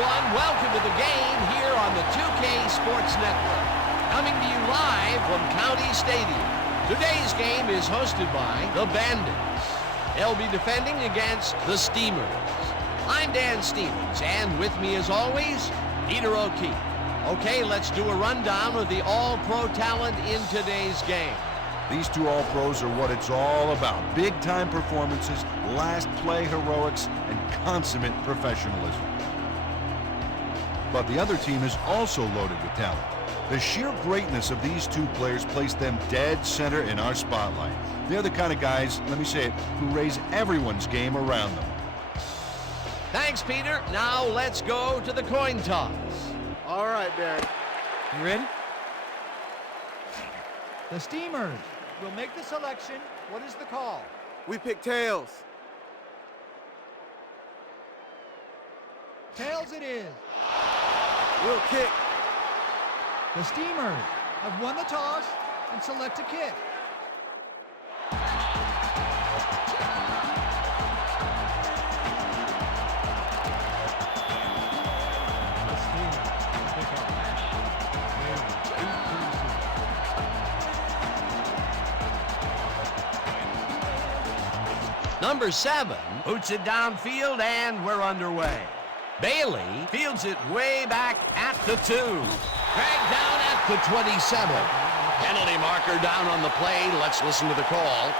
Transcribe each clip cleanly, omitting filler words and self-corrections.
everyone. Welcome to the game here on the 2K Sports Network. Coming to you live from County Stadium. Today's game is hosted by the Bandits. They'll be defending against the Steamers. I'm Dan Stevens, and with me as always, Peter O'Keefe. Okay, let's do a rundown of the all-pro talent in today's game. These two All-Pros are what it's all about. Big-time performances, last-play heroics, and consummate professionalism. But the other team is also loaded with talent. The sheer greatness of these two players placed them dead center in our spotlight. They're the kind of guys, let me say it, who raise everyone's game around them. Thanks, Peter. Now let's go to the coin toss. All right, Barry. You ready? The Steamers will make the selection. What is the call? We pick tails. Tails it is. We'll kick. The Steamers have won the toss and select a kick. Number 7 boots it downfield, and we're underway. Bailey fields it way back at the 2. Dragged down at the 27. Penalty marker down on the play. Let's listen to the call.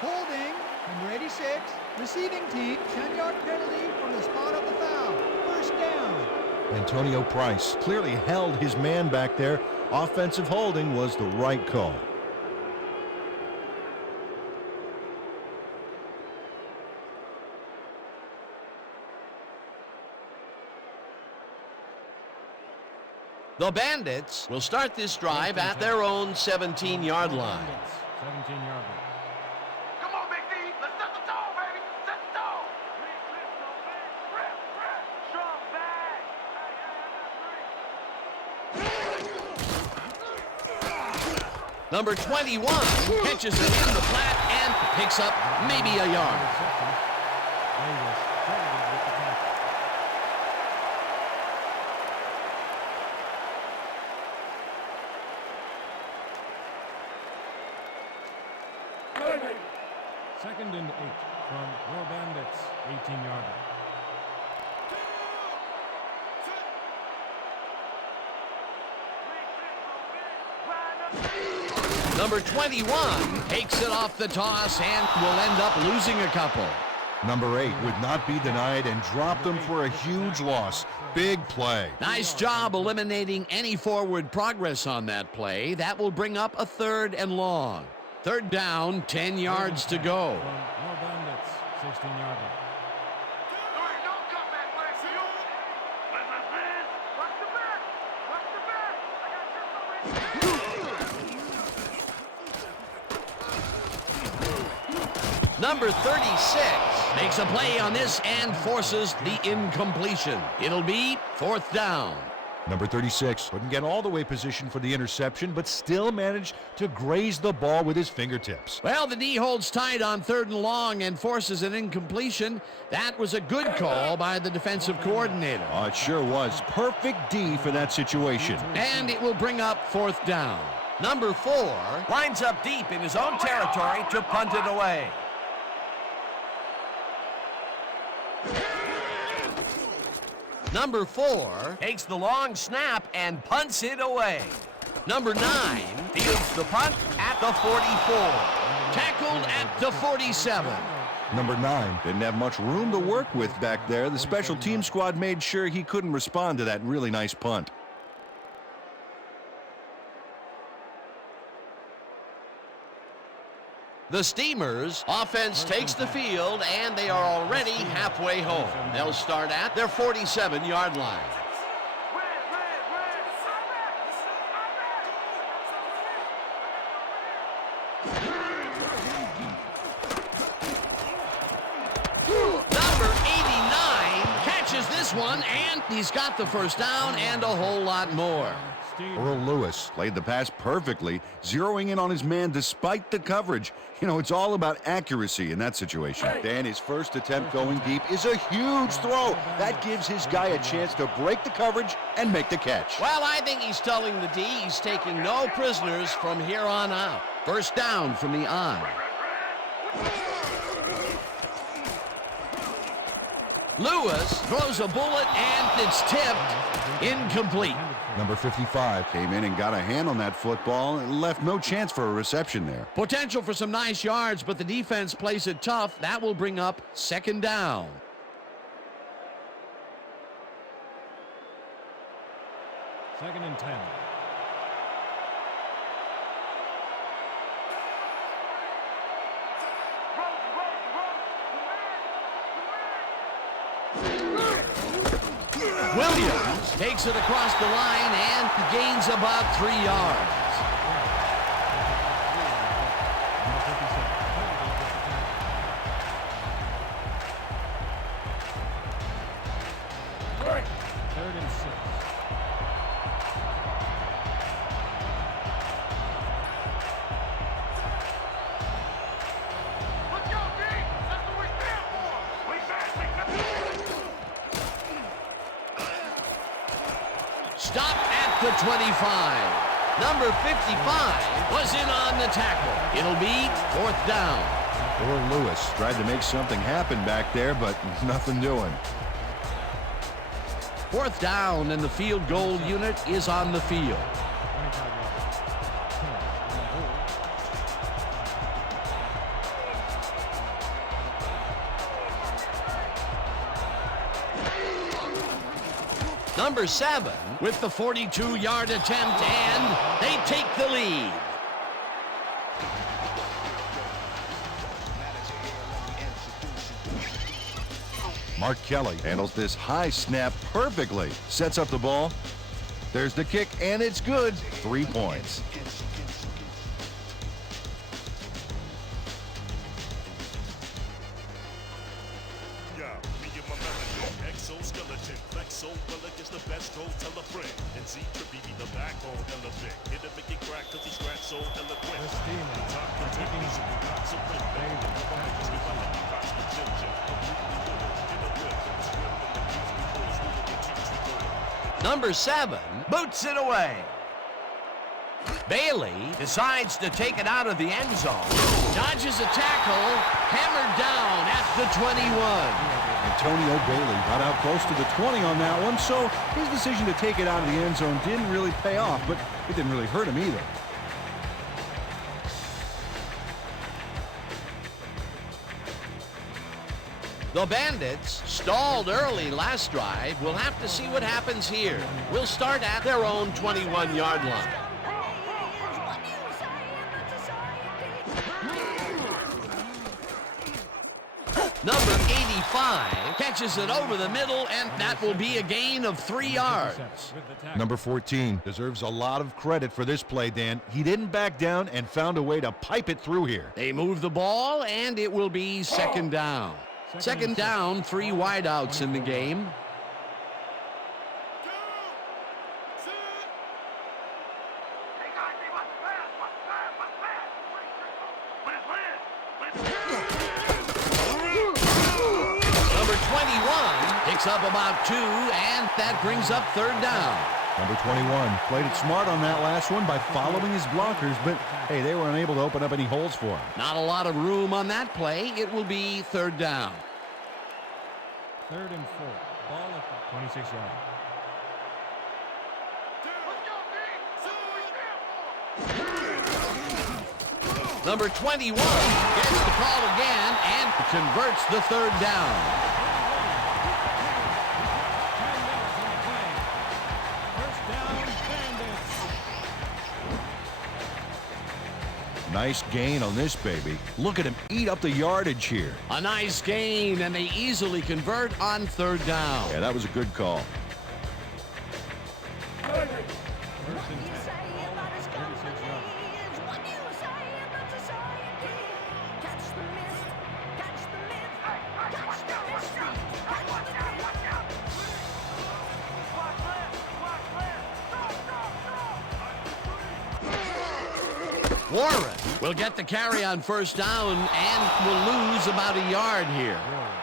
Holding, number 86, receiving team, 10-yard penalty from the spot of the foul. First down. Antonio Price clearly held his man back there. Offensive holding was the right call. The Bandits will start this drive at their own 17-yard line. 17-yard line. Come on, Big D. Let's set the tone, baby. Set the tone. Strong back. Number 21 catches it in the flat and picks up maybe a yard. Second and 8 from your Bandits, 18-yard line. Number 21 takes it off the toss and will end up losing a couple. Number 8 would not be denied and dropped them for a huge loss. Big play. Nice job eliminating any forward progress on that play. That will bring up a 3rd and long. 3rd down, 10 yards to go. From your Bandits, 16-yard line. Don't come back, Lexi. Watch the back. Watch the back. I got Number 36 makes a play on this and forces the incompletion. It'll be 4th down. Number 36 couldn't get all the way positioned for the interception, but still managed to graze the ball with his fingertips. Well, the D holds tight on 3rd and long and forces an incompletion. That was a good call by the defensive coordinator. Oh, it sure was. Perfect D for that situation. And it will bring up 4th down. Number 4 lines up deep in his own territory to punt it away. Number 4 takes the long snap and punts it away. Number 9 fields the punt at the 44. Tackled at the 47. Number 9 didn't have much room to work with back there. The special team squad made sure he couldn't respond to that really nice punt. The Steamers' offense takes the field, and they are already halfway home. They'll start at their 47-yard line. Number 89 catches this one, and he's got the first down and a whole lot more. Earl Lewis played the pass perfectly, zeroing in on his man despite the coverage. You know, it's all about accuracy in that situation. Dan, his first attempt going deep is a huge throw. That gives his guy a chance to break the coverage and make the catch. Well, I think he's telling the D he's taking no prisoners from here on out. First down from the I. Lewis throws a bullet, and it's tipped. Incomplete. Number 55 came in and got a hand on that football and left no chance for a reception there. Potential for some nice yards, but the defense plays it tough. That will bring up second down. Second and 10. Williams takes it across the line and gains about 3 yards. Third and 6. Let's go, D! That's what we stand for! We Stop at the 25. Number 55 was in on the tackle. It'll be fourth down. Earl Lewis tried to make something happen back there, but nothing doing. Fourth down, and the field goal unit is on the field. 25 yards. On the hold. Number 7 with the 42-yard attempt, and they take the lead. Mark Kelly handles this high snap perfectly. Sets up the ball. There's the kick, and it's good. 3 points. Exoskeleton, flexo, well against the best hotel a friend. And Z Trippy be the backbone elephant. Hit him make it crack cause he scratch so eloquent. Top contenders, we got some win. Number 7 boots it away. Bailey decides to take it out of the end zone. Dodges a tackle, hammered down at the 21. Antonio Bailey got out close to the 20 on that one, so his decision to take it out of the end zone didn't really pay off, but it didn't really hurt him either. The Bandits stalled early last drive. We'll have to see what happens here. We'll start at their own 21-yard line. Number 85 catches it over the middle, and that will be a gain of 3 yards. Number 14 deserves a lot of credit for this play, Dan. He didn't back down and found a way to pipe it through here. They move the ball, and it will be second down. Second down, 3 wideouts in the game. Number 21 picks up about 2, and that brings up third down. Number 21 played it smart on that last one by following his blockers, but hey, they were unable to open up any holes for him. Not a lot of room on that play. It will be third down. Third and 4. Ball at the 26 yard. Number 21 gets the call again and converts the third down. Nice gain on this baby. Look at him eat up the yardage here. A nice gain, and they easily convert on third down. Yeah, that was a good call. First and 10. Ball at the 36 yard. Warren will get the carry on first down and will lose about a yard here.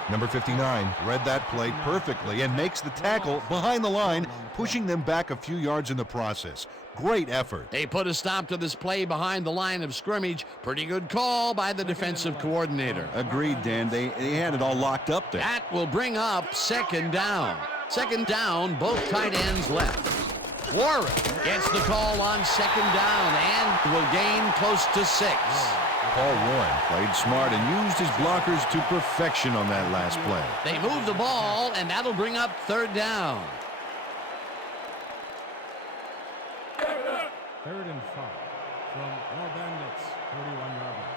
Number 59 read that play perfectly and makes the tackle behind the line, pushing them back a few yards in the process. Great effort. They put a stop to this play behind the line of scrimmage. Pretty good call by the defensive coordinator. Agreed, Dan. They had it all locked up there. That will bring up second down. Second down, both tight ends left. Warren gets the call on second down and will gain close to 6. Paul Warren played smart and used his blockers to perfection on that last play. They move the ball, and that'll bring up third down. 3rd and 5 from our Bandits, 31-yard line.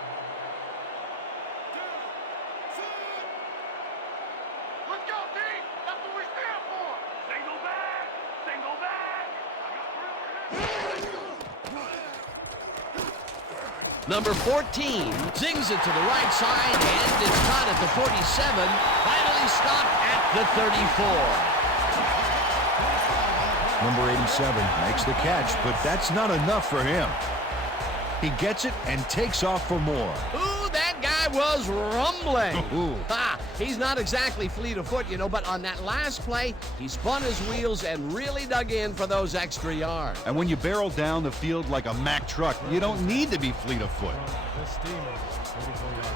Let's go, team! That's what we stand for! Single back! Single back! Number 14 zings it to the right side, and it's caught at the 47. Finally stopped at the 34. Number 87 makes the catch, but that's not enough for him. He gets it and takes off for more. Ooh, that guy was rumbling. Ooh. He's not exactly fleet of foot, but on that last play, he spun his wheels and really dug in for those extra yards. And when you barrel down the field like a Mack truck, you don't need to be fleet of foot. The Steamers, 34 yards.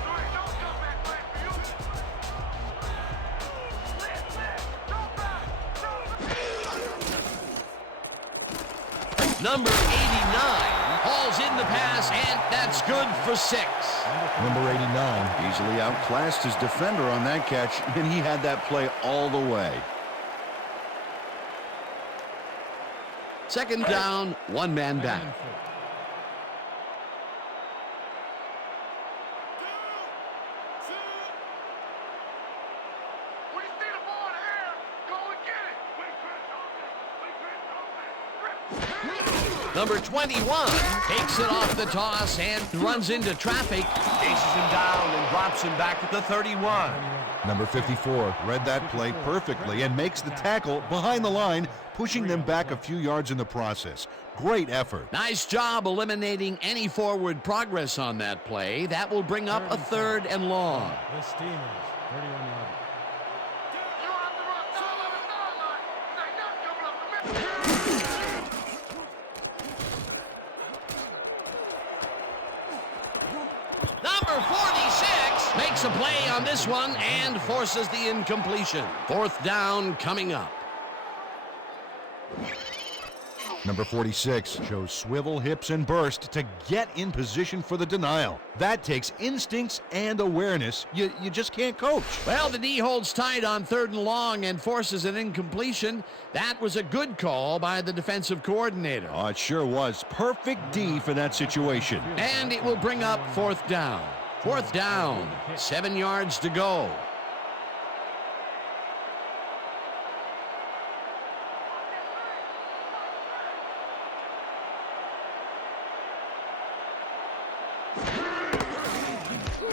Number 89 hauls in the pass, and that's good for 6. Number 89 easily outclassed his defender on that catch, and he had that play all the way. Second down, one man back. When you see the ball in the air, go and get it! Number 21 takes it off the toss and runs into traffic. Chases him down and drops him back at the 31. Number 54 read that play perfectly and makes the tackle behind the line, pushing them back a few yards in the process. Great effort. Nice job eliminating any forward progress on that play. That will bring up a 3rd and long. The Steamers, 31 yards. You don't have to run sideline to sideline. There ain't nothing coming up the middle. Number 46 makes a play on this one and forces the incompletion. 4th down coming up. Number 46 shows swivel, hips, and burst to get in position for the denial. That takes instincts and awareness you just can't coach. Well, the D holds tight on 3rd and long and forces an incompletion. That was a good call by the defensive coordinator. Oh, it sure was. Perfect D for that situation. And it will bring up 4th down. 4th down, 7 yards to go.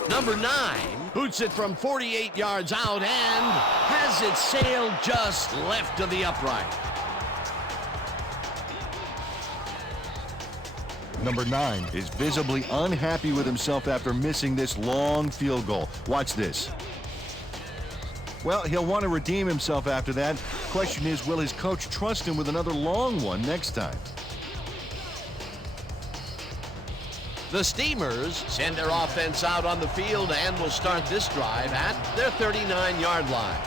Number 9 boots it from 48 yards out and has it sailed just left of the upright. Number 9 is visibly unhappy with himself after missing this long field goal. Watch this. Well, he'll want to redeem himself after that. Question is, will his coach trust him with another long one next time? The Steamers send their offense out on the field and will start this drive at their 39-yard line.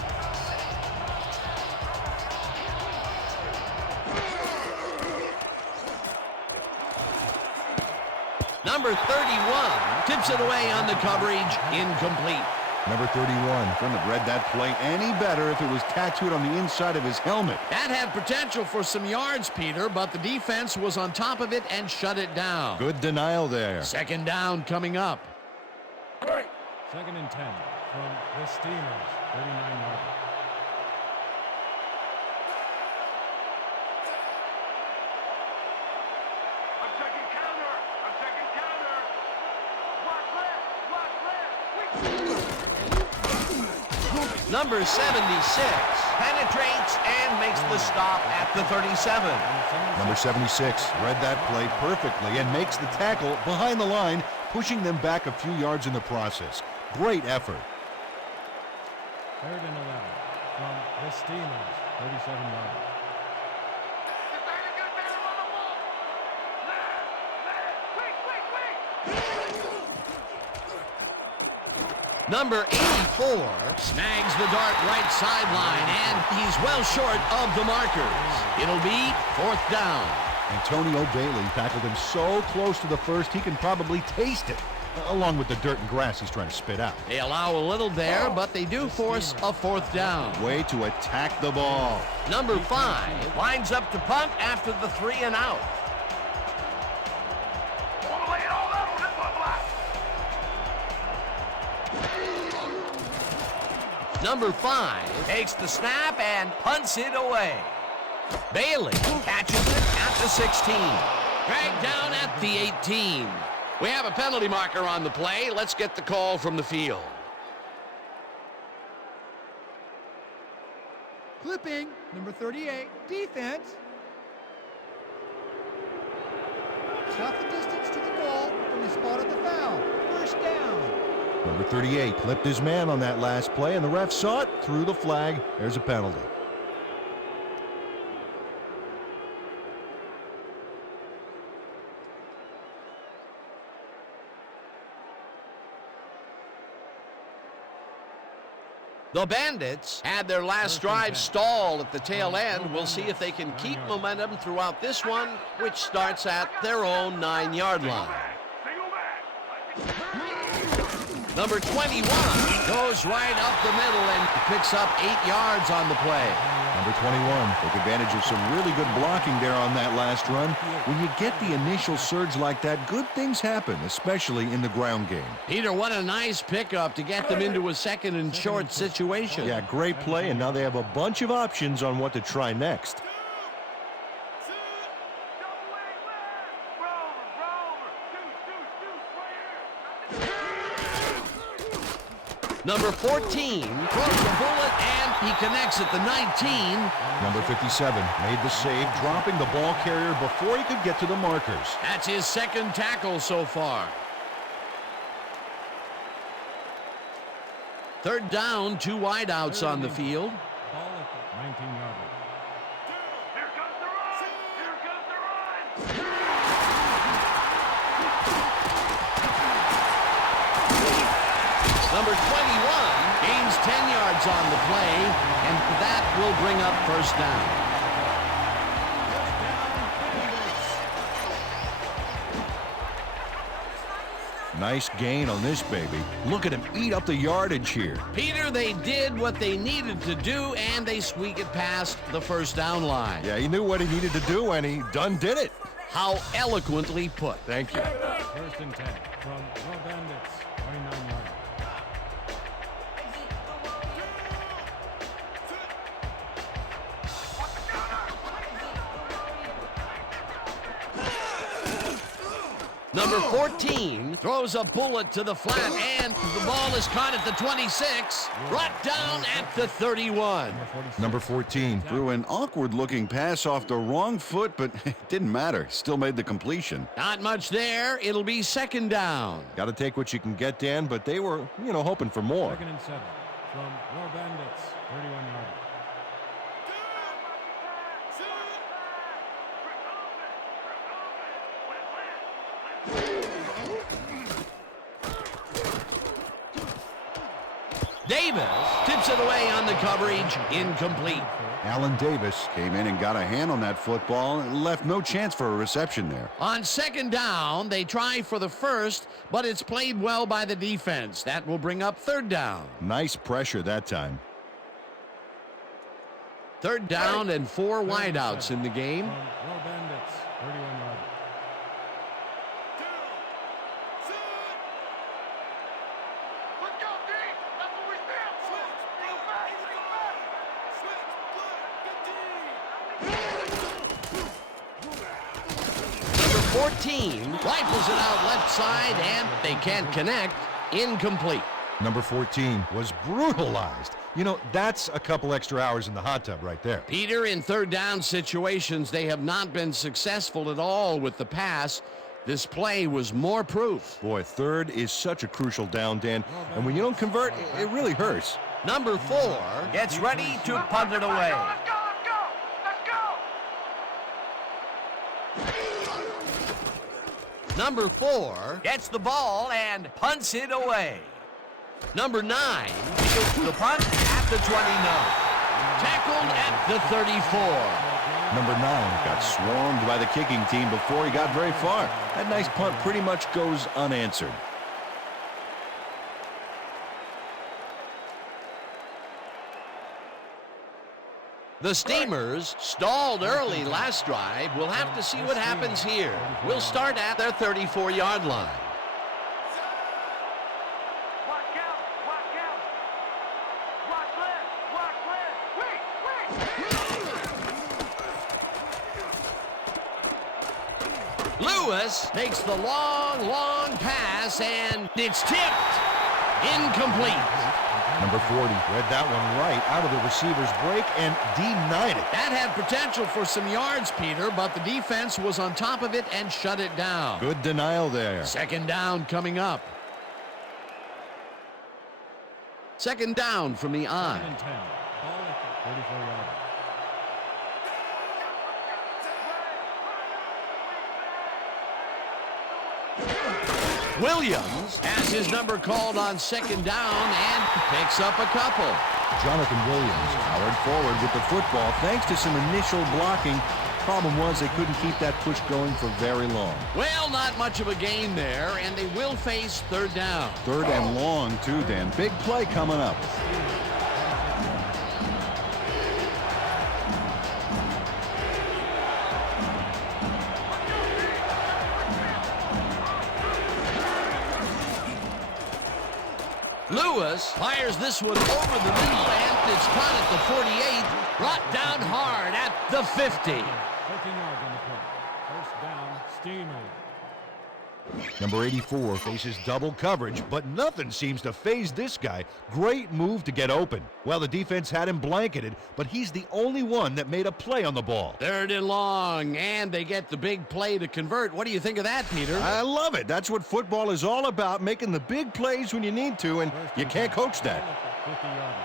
Number 31 tips it away on the coverage, incomplete. Number 31 couldn't have read that play any better if it was tattooed on the inside of his helmet. That had potential for some yards, Peter, but the defense was on top of it and shut it down. Good denial there. Second down coming up. 2nd and 10 from the Steamers, 39 yards. I'm taking counter. I'm taking counter. Watch left. Watch left. Number 76 penetrates and makes the stop at the 37. Number 76 read that play perfectly and makes the tackle behind the line, pushing them back a few yards in the process. Great effort. 3rd and 11 from the Steelers, 37 yards. Number 84 snags the dart right sideline, and he's well short of the markers. It'll be 4th down. Antonio Bailey tackled him so close to the first he can probably taste it, along with the dirt and grass he's trying to spit out. They allow a little there, but they do force a 4th down. Way to attack the ball. Number 5 lines up to punt after the 3 and out. Number 5 takes the snap and punts it away. Bailey catches it at the 16. Dragged down at the 18. We have a penalty marker on the play. Let's get the call from the field. Clipping, number 38, defense. Half the distance to the goal from the spot of the foul. 1st down. Number 38 clipped his man on that last play, and the ref saw it, threw the flag. There's a penalty. The Bandits had their last drive stalled at the tail end. We'll see if they can keep momentum throughout this one, which starts at their own 9-yard line. Number 21 goes right up the middle and picks up 8 yards on the play. Number 21 took advantage of some really good blocking there on that last run. When you get the initial surge like that, good things happen, especially in the ground game. Peter, what a nice pickup to get them into a 2nd and short situation. Yeah, great play, and now they have a bunch of options on what to try next. Number 14 throws the bullet, and he connects at the 19. Number 57 made the save, dropping the ball carrier before he could get to the markers. That's his 2nd tackle so far. 3rd down, 2 wideouts on the field. Ball at the 19-yard line. Here comes the run! Here comes the run! Number 21 gains 10 yards on the play, and that will bring up 1st down. Nice gain on this baby. Look at him eat up the yardage here. Peter, they did what they needed to do, and they squeak it past the 1st down line. Yeah, he knew what he needed to do, and he done did it. How eloquently put. Thank you. 1st and 10 from the Bandits, 29 yards. Number 14 throws a bullet to the flat, and the ball is caught at the 26, brought down at the 31. Number 14 threw an awkward-looking pass off the wrong foot, but it didn't matter. Still made the completion. Not much there. It'll be 2nd down. Got to take what you can get, Dan, but they were, hoping for more. 2nd and 7 from your Bandits, 31 yards. Davis tips it away on the coverage, incomplete. Allen Davis came in and got a hand on that football and left no chance for a reception there. On 2nd down, they try for the 1st, but it's played well by the defense. That will bring up 3rd down. Nice pressure that time. 3rd down and 4 wideouts in the game. From your Bandits, 31 yards. Let's go, D! That's what we stand for! Go back! Go back! Number 14 rifles it out left side, and they can't connect. Incomplete. Number 14 was brutalized. You know, that's a couple extra hours in the hot tub right there. Peter, in third down situations, they have not been successful at all with the pass. This play was more proof. Boy, third is such a crucial down, Dan, and when you don't convert, it really hurts. Number 4 gets ready to punt it away. Let's go, let's go, let's go! Number 4 gets the ball and punts it away. Number 9 fields the punt at the 29. Tackled at the 34. Number 9 got swarmed by the kicking team before he got very far. That nice punt pretty much goes unanswered. The Steamers stalled early last drive. We'll have to see what happens here. We'll start at their 34-yard line. Watch out, watch out! Watch left, wait! Lewis makes the long pass, and it's tipped. Incomplete. Number 40 read that one right out of the receiver's break and denied it. That had potential for some yards, Peter, but the defense was on top of it and shut it down. Good denial there. Second down coming up. Second down from the I. 2nd and 10. Ball at the 34-yard line. Williams has his number called on second down and picks up a couple. Jonathan Williams powered forward with the football thanks to some initial blocking. Problem was they couldn't keep that push going for very long. Well, not much of a gain there, and they will face third down. Third and long, too, Dan. Big play coming up. Lewis fires this one over the middle, and it's caught at the 48, brought down hard at the 50. 13 yards on the play. First down, Steamers. Number 84 faces double coverage, but nothing seems to faze this guy. Great move to get open. Well, the defense had him blanketed, but he's the only one that made a play on the ball. Third and long, and they get the big play to convert. What do you think of that, Peter? I love it. That's what football is all about, making the big plays when you need to, and you can't coach that. 50-yard line.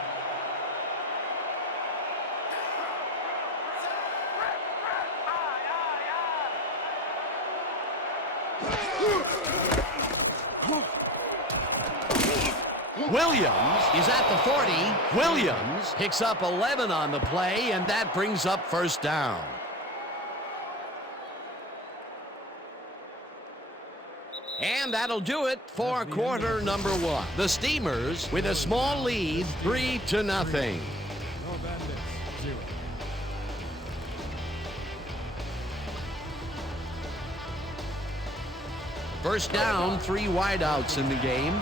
Williams is at the 40. Williams picks up 11 on the play, and that brings up first down. And that'll do it for quarter number 1. The Steamers with a small lead, 3-0. No Bandits, 0. First down, 3 wideouts in the game.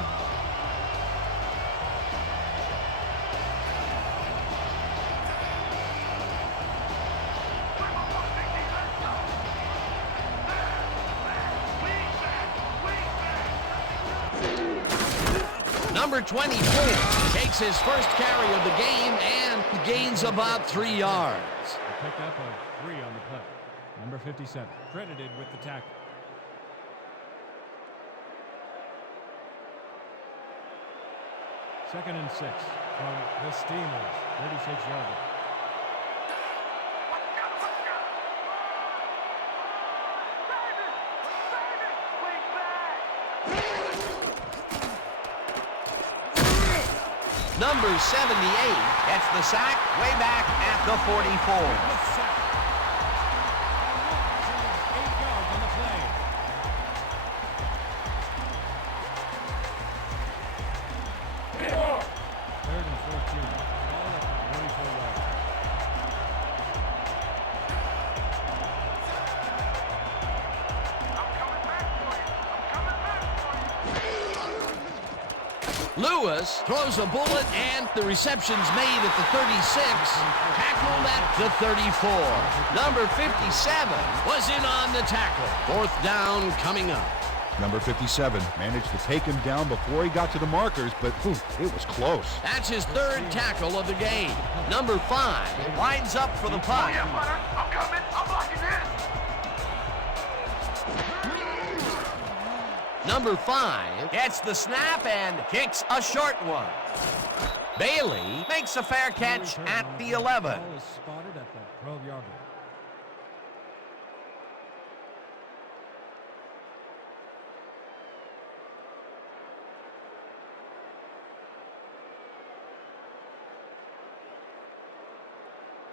Number 24 takes his first carry of the game and gains about 3 yards. A pickup of 3 on the play. Number 57, credited with the tackle. Second and 6 from the Steamers, 36-yard line. Number 78 gets the sack way back at the 44. 8 yards on the play. Third and 14. Ball at the 44-yard line. Lewis throws a bullet, and the reception's made at the 36, tackled at the 34. Number 57 was in on the tackle. Fourth down coming up. Number 57 managed to take him down before he got to the markers, but it was close. That's his third tackle of the game. Number 5 lines up for the punt. Yeah, Butter. I'm coming. I'm blocking this. Number 5 gets the snap and kicks a short one. Bailey makes a fair catch at the 11. Ball is spotted at the 12-yard line.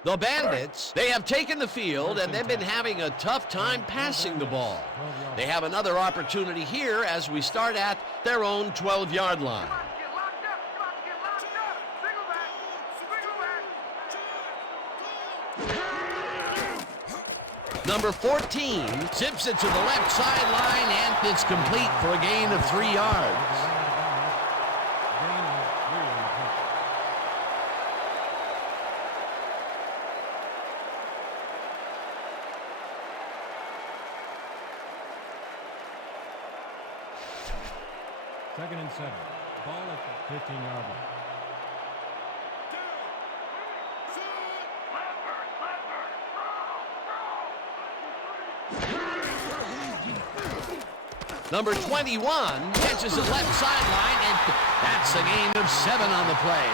The Bandits, they have taken the field and they've been having a tough time passing the ball. They have another opportunity here as we start at their own 12-yard line. Get locked up. Come on, get locked up. Single back. Single back. Number 14 zips it to the left sideline and it's complete for a gain of 3 yards. Second and 7. Ball at the 15-yard line. Number 21 catches it left sideline, and that's a gain of 7 on the play.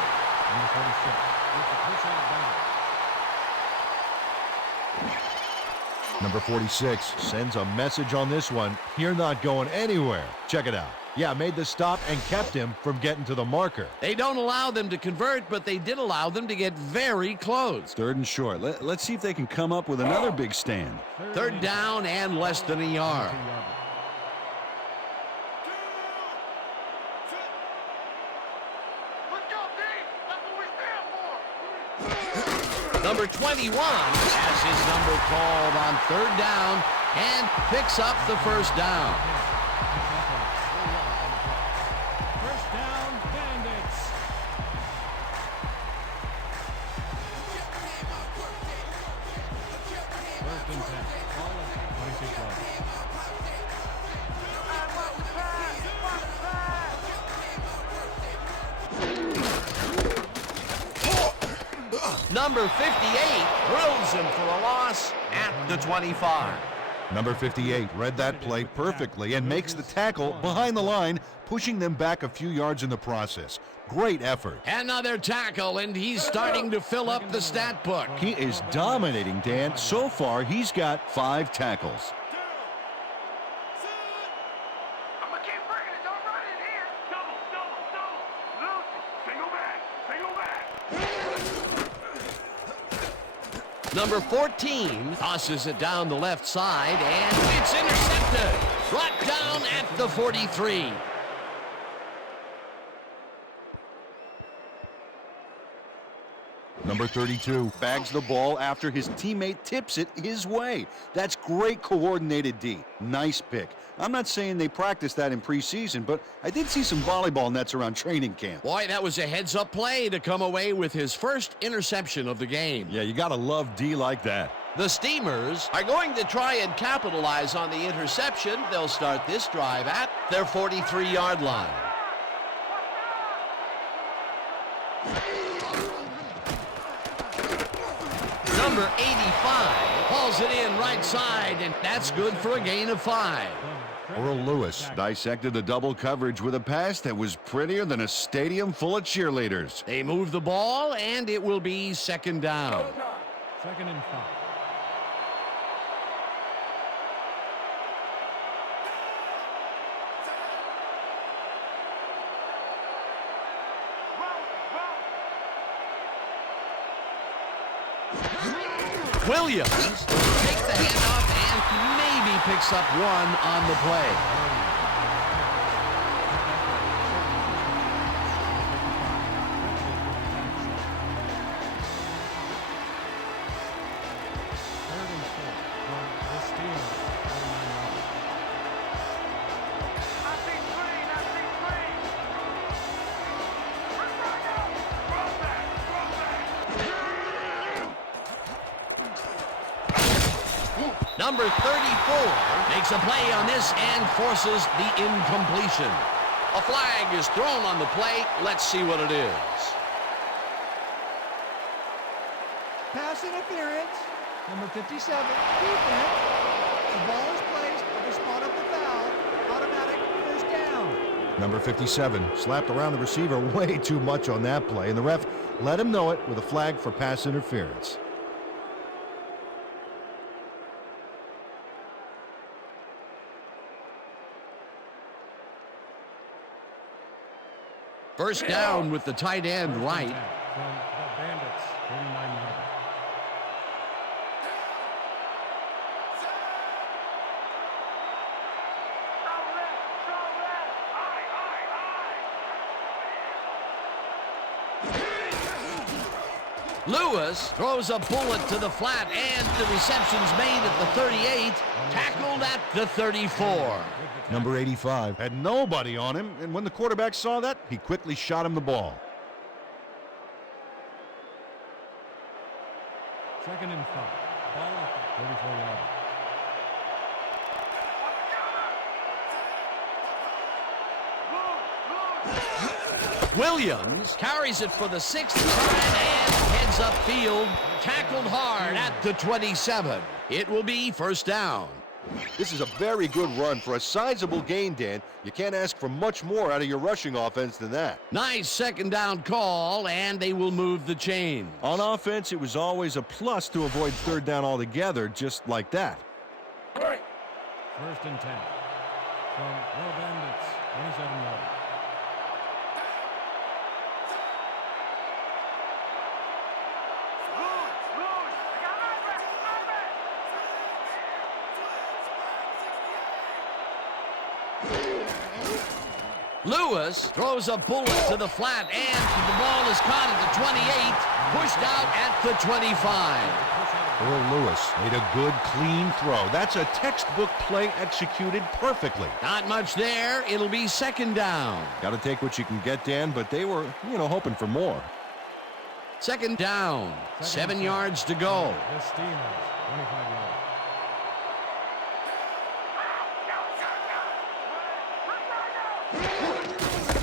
Number 46 with the push out down. Number 46 sends a message on this one. You're not going anywhere. Check it out. Yeah, made the stop and kept him from getting to the marker. They don't allow them to convert, but they did allow them to get very close. 3rd and short. Let's see if they can come up with another big stand. 3rd down and less than a yard. Let's go, team. That's what we stand for. Number 21 has his number called on 3rd down and picks up the first down. First down, Bandits. First and 10. Ball at 26 yards. Number 58 drills him for a loss at the 25. Number 58 read that play perfectly and makes the tackle behind the line, pushing them back a few yards in the process. Great effort. Another tackle, and he's starting to fill up the stat book. He is dominating, Dan. So far, he's got 5 tackles. I'm gonna keep bringing it. Don't run it here. Double. Loose it. Single back. Number 14 tosses it down the left side, and it's intercepted. Brought down at the 43. Number 32 bags the ball after his teammate tips it his way. That's great coordinated D. Nice pick. I'm not saying they practiced that in preseason, but I did see some volleyball nets around training camp. Boy, that was a heads-up play to come away with his first interception of the game. Yeah, you gotta love D like that. The Steamers are going to try and capitalize on the interception. They'll start this drive at their 43-yard line. Number 85 hauls it in right side, and that's good for a gain of 5. Earl Lewis dissected the double coverage with a pass that was prettier than a stadium full of cheerleaders. They move the ball, and it will be 2nd down. 2nd and 5. Williams takes the handoff and maybe picks up 1 on the play. Number 34 makes a play on this and forces the incompletion. A flag is thrown on the play. Let's see what it is. Pass interference. Number 57, defense. The ball is placed at the spot of the foul. Automatic first down. Number 57 slapped around the receiver way too much on that play, and the ref let him know it with a flag for pass interference. First down with the tight end right. From the Bandits, 39 yards. Lewis throws a bullet to the flat, and the reception's made at the 38, tackled at the 34. Number 85 had nobody on him, and when the quarterback saw that, he quickly shot him the ball. 2nd and 5. Ball at the 34 yards. Williams carries it for the 6th time and heads upfield, tackled hard at the 27. It will be first down. This is a very good run for a sizable gain, Dan. You can't ask for much more out of your rushing offense than that. Nice second down call, and they will move the chains. On offense, it was always a plus to avoid third down altogether, just like that. 1st and 10. From the Bandits, 27 yards. Lewis throws a bullet to the flat, and the ball is caught at the 28, pushed out at the 25. Earl Lewis made a good, clean throw. That's a textbook play executed perfectly. Not much there. It'll be second down. Got to take what you can get, Dan, but they were, hoping for more. Second down. 7 yards to go. The Steelers, 25 yards.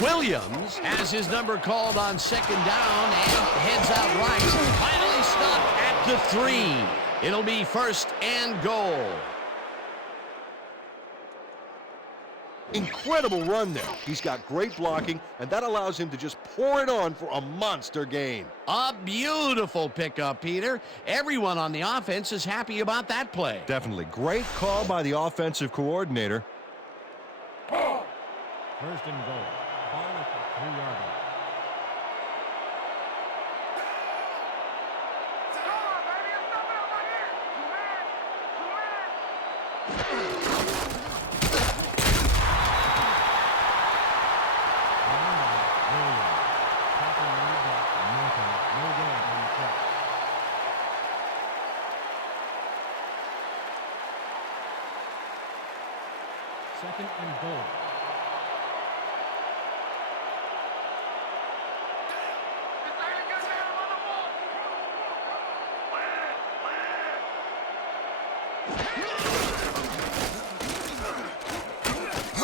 Williams has his number called on second down and heads out right. Finally stopped at the 3. It'll be first and goal. Incredible run there. He's got great blocking, and that allows him to just pour it on for a monster gain. A beautiful pickup, Peter. Everyone on the offense is happy about that play. Definitely. Great call by the offensive coordinator. 1st and goal. Ball at the 3-yard line. Second and goal.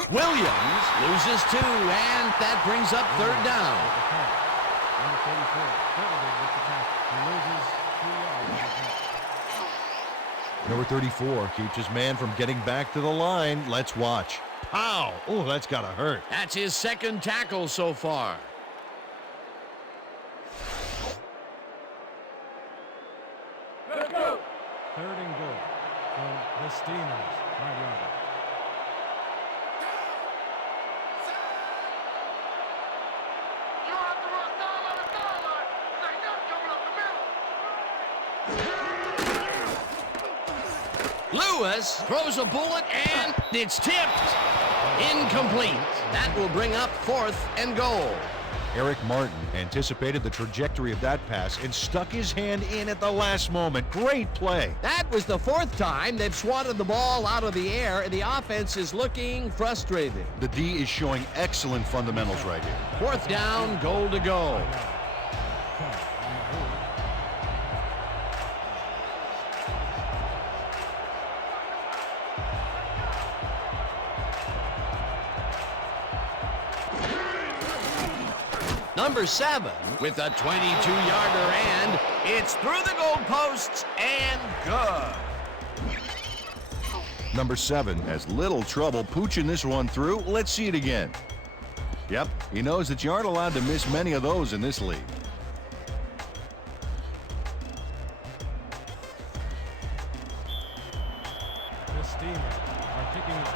Williams loses 2, and that brings up third down. Number 34 keeps his man from getting back to the line. Let's watch. Pow! Oh, that's got to hurt. That's his second tackle so far. Let's go. 3rd and goal from the Steelers, 5 yards. Lewis throws a bullet, and it's tipped. Incomplete. That will bring up 4th and goal. Eric Martin anticipated the trajectory of that pass and stuck his hand in at the last moment. Great play. That was the 4th time they've swatted the ball out of the air, and the offense is looking frustrated. The D is showing excellent fundamentals right here. 4th down, goal to go. Number 7 with a 22-yarder, and it's through the goalposts and good. Number 7 has little trouble pooching this one through. Let's see it again. Yep, he knows that you aren't allowed to miss many of those in this league. The Steamers are kicking up.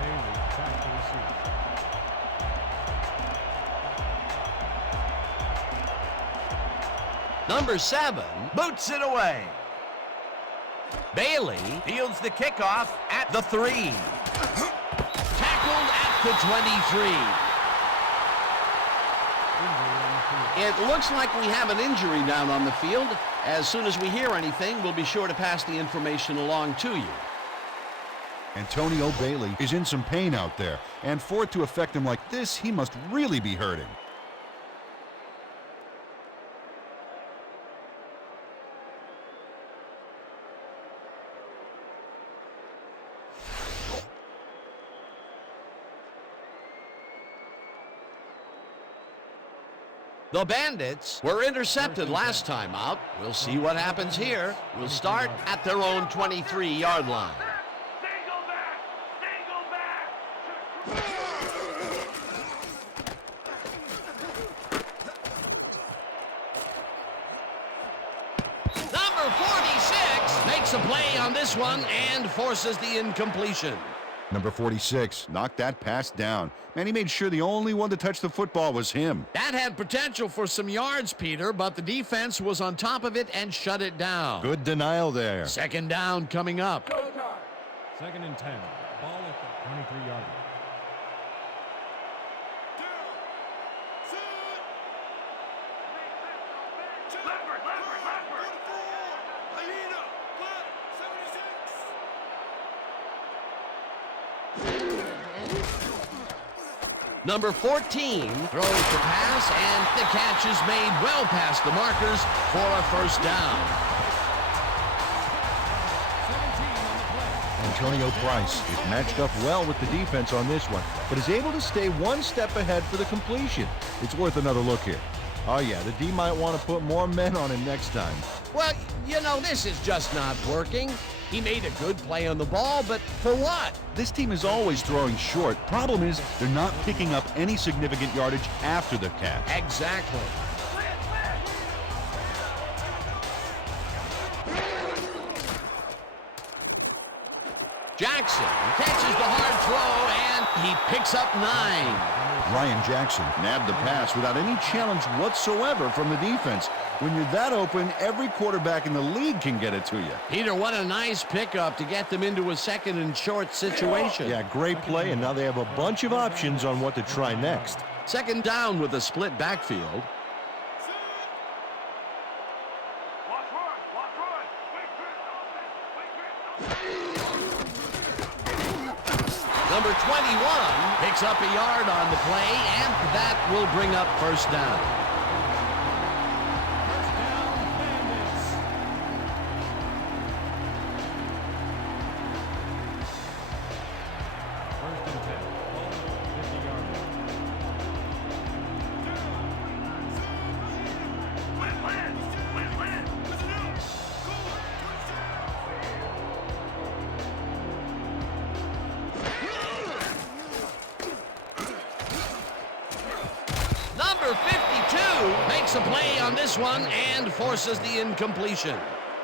Bailey back to receive. Number 7 boots it away. Bailey fields the kickoff at the 3. Tackled at the 23. It looks like we have an injury down on the field. As soon as we hear anything, we'll be sure to pass the information along to you. Antonio Bailey is in some pain out there, and for it to affect him like this, he must really be hurting. The Bandits were intercepted last time out. We'll see what happens here. We'll start at their own 23-yard line. Single back! Single back! Number 46 makes a play on this one and forces the incompletion. Number 46 knocked that pass down. Man, he made sure the only one to touch the football was him. That had potential for some yards, Peter, but the defense was on top of it and shut it down. Good denial there. Second down coming up. 2nd and 10. Ball at the 23-yard line. Number 14 throws the pass, and the catch is made well past the markers for a first down. 17 on the play. Antonio Price is matched up well with the defense on this one, but is able to stay one step ahead for the completion. It's worth another look here. Oh yeah, the D might want to put more men on him next time. Well, you know, this is just not working. He made a good play on the ball, but for what? This team is always throwing short. Problem is, they're not picking up any significant yardage after the catch. Exactly. Jackson catches the hard throw, and he picks up 9. Ryan Jackson nabbed the pass without any challenge whatsoever from the defense. When you're that open, every quarterback in the league can get it to you. Peter, what a nice pickup to get them into a 2nd and short situation. Yeah, great play, and now they have a bunch of options on what to try next. 2nd down with a split backfield. Number 21 picks up a yard on the play, and that will bring up first down. First down, Bandits. First and 10. Ball at the 50-yard line. Number 52 makes a play on this one and forces the incompletion.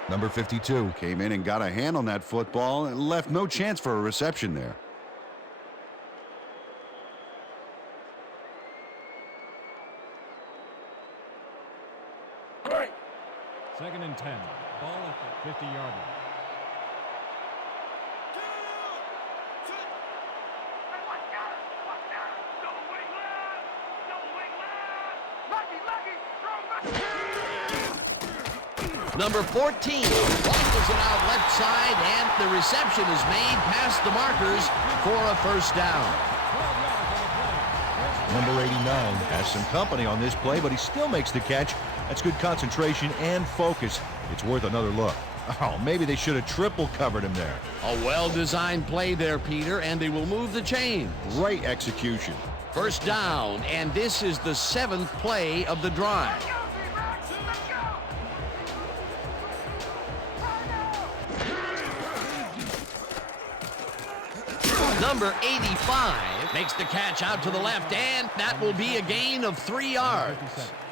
Number 52 came in and got a hand on that football and left no chance for a reception there. Second and 10. Ball at the 50-yard line. Number 14 rifles it out left side, and the reception is made past the markers for a first down. 12 yards on the play. Number 89 has some company on this play, but he still makes the catch. That's good concentration and focus. It's worth another look. Oh, maybe they should have triple covered him there. A well-designed play there, Peter, and they will move the chains. Great execution. First down, and this is the 7th play of the drive. Number 85 makes the catch out to the left, and that will be a gain of 3 yards.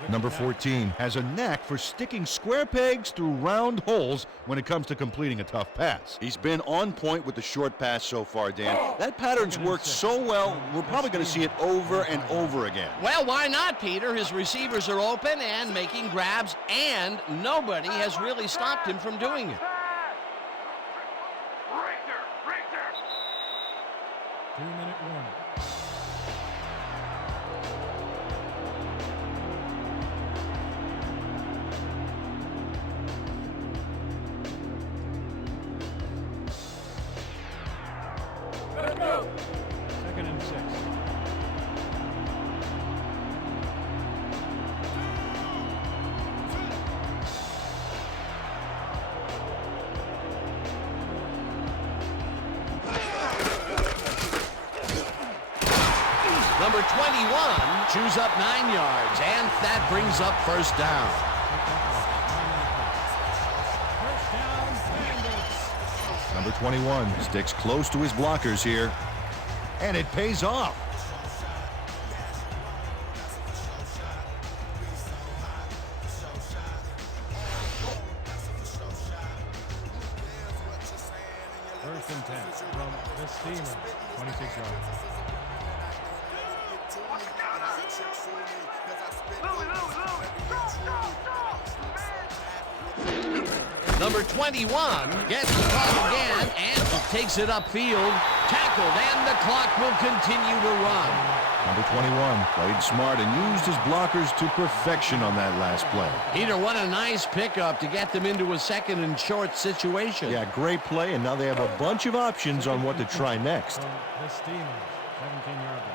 Number 14 has a knack for sticking square pegs through round holes when it comes to completing a tough pass. He's been on point with the short pass so far, Dan. That pattern's worked so well, we're probably going to see it over and over again. Well, why not, Peter? His receivers are open and making grabs, and nobody has really stopped him from doing it. 2-minute warning. Let's go. 2nd and 6. Number 21 chews up 9 yards, and that brings up first down. First down, Bandits. Number 21 sticks close to his blockers here, and it pays off. First and 10 from the Steelers. 26 yards. Number 21 gets the ball again and takes it upfield. Tackled, and the clock will continue to run. Number 21 played smart and used his blockers to perfection on that last play. Peter, what a nice pickup to get them into a 2nd and short situation. Yeah, great play, and now they have a bunch of options on what to try next. From the Steelers. 17-yard line.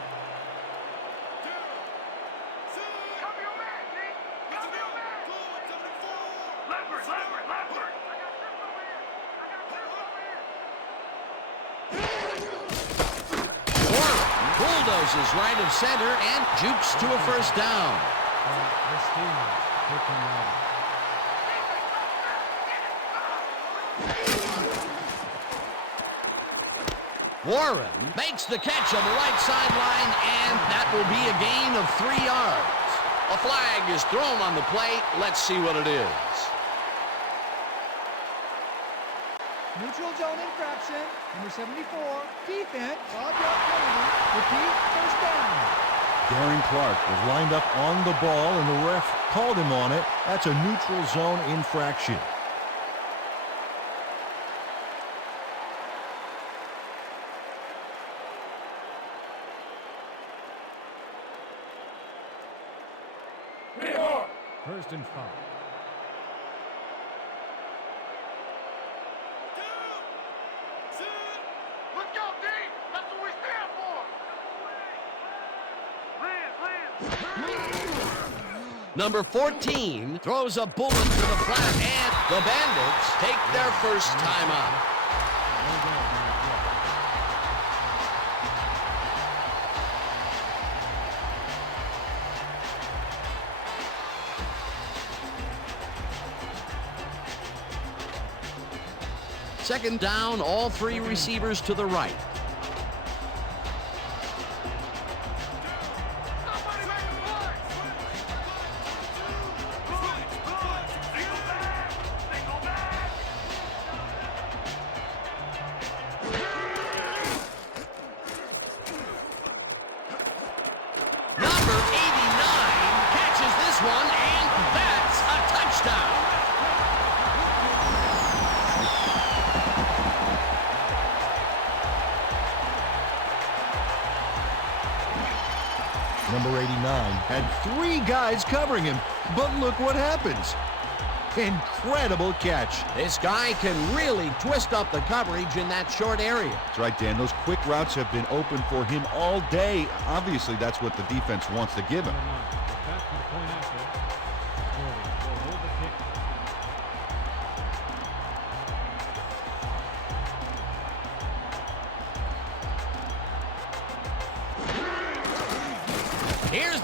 Bulldozes right of center and jukes to a first down. From the Steelers. 15-yard line. Warren makes the catch on the right sideline, and that will be a gain of 3 yards. A flag is thrown on the play. Let's see what it is. Neutral zone infraction. Number 74, defense. Object penalty. Repeat, first down. Darren Clark was lined up on the ball, and the ref called him on it. That's a neutral zone infraction. First and 5. Let's go, D! That's what we stand for! Number 14 throws a bullet to the flat, and the Bandits take their first time out. Second down, all 3 receivers to the right. Somebody make a play! Single back! Number 89 catches this one, and that's a touchdown. Number 89 had 3 guys covering him, but look what happens. Incredible catch. This guy can really twist up the coverage in that short area. That's right, Dan. Those quick routes have been open for him all day. Obviously, that's what the defense wants to give him. Number 9. Back to the point after. Jordan will hold the kick.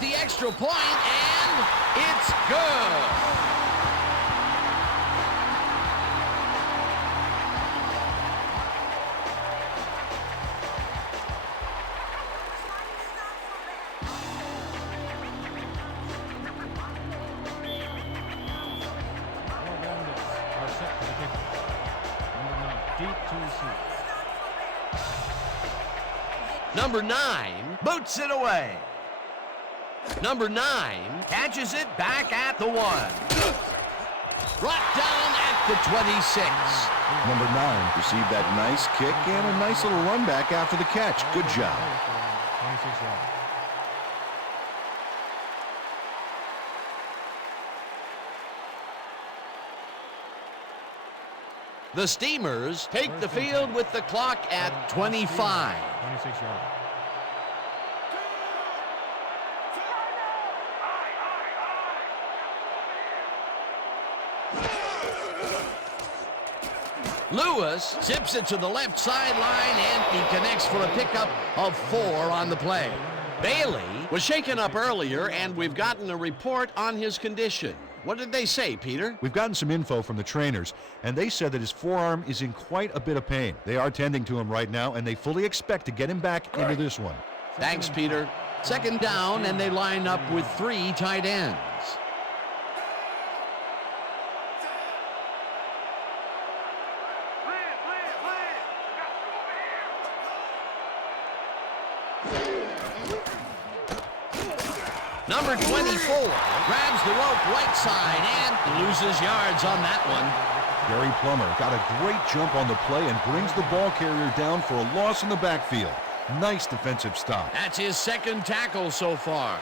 the extra point, and it's good. Number 9 boots it away. Number 9 catches it back at the 1. Brought down at the 26. Number 9 received that nice kick and a nice little run back after the catch. Good job. 26 yards. The Steamers take the field with the clock at 25. 26 yards. Lewis zips it to the left sideline, and he connects for a pickup of 4 on the play. Bailey was shaken up earlier, and we've gotten a report on his condition. What did they say, Peter? We've gotten some info from the trainers, and they said that his forearm is in quite a bit of pain. They are tending to him right now, and they fully expect to get him back into this one. Thanks, Peter. Second down, and they line up with 3 tight ends. Number 24 grabs the rope right side and loses yards on that one. Gary Plummer got a great jump on the play and brings the ball carrier down for a loss in the backfield. Nice defensive stop. That's his second tackle so far.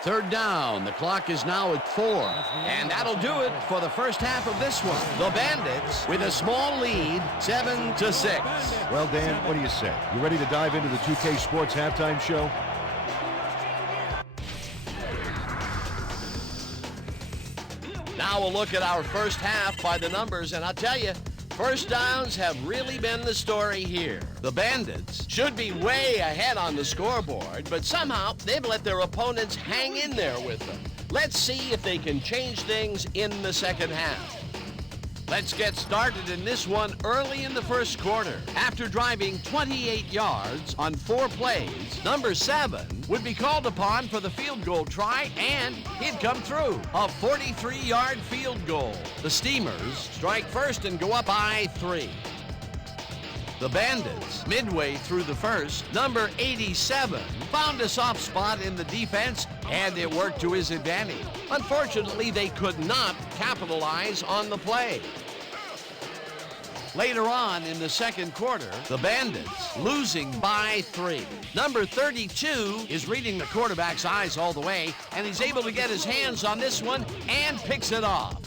Third down. The clock is now at 4. And that'll do it for the first half of this one. The Bandits with a small lead, 7-6. Well, Dan, what do you say? You ready to dive into the 2K Sports halftime show? Now a look at our first half by the numbers, and I'll tell you, first downs have really been the story here. The Bandits should be way ahead on the scoreboard, but somehow they've let their opponents hang in there with them. Let's see if they can change things in the second half. Let's get started in this one early in the first quarter. After driving 28 yards on 4 plays, number 7 would be called upon for the field goal try, and he'd come through. A 43-yard field goal. The Steamers strike first and go up by 3. The Bandits, midway through the first, number 87 found a soft spot in the defense, and it worked to his advantage. Unfortunately, they could not capitalize on the play. Later on in the second quarter, the Bandits losing by 3. Number 32 is reading the quarterback's eyes all the way, and he's able to get his hands on this one and picks it off.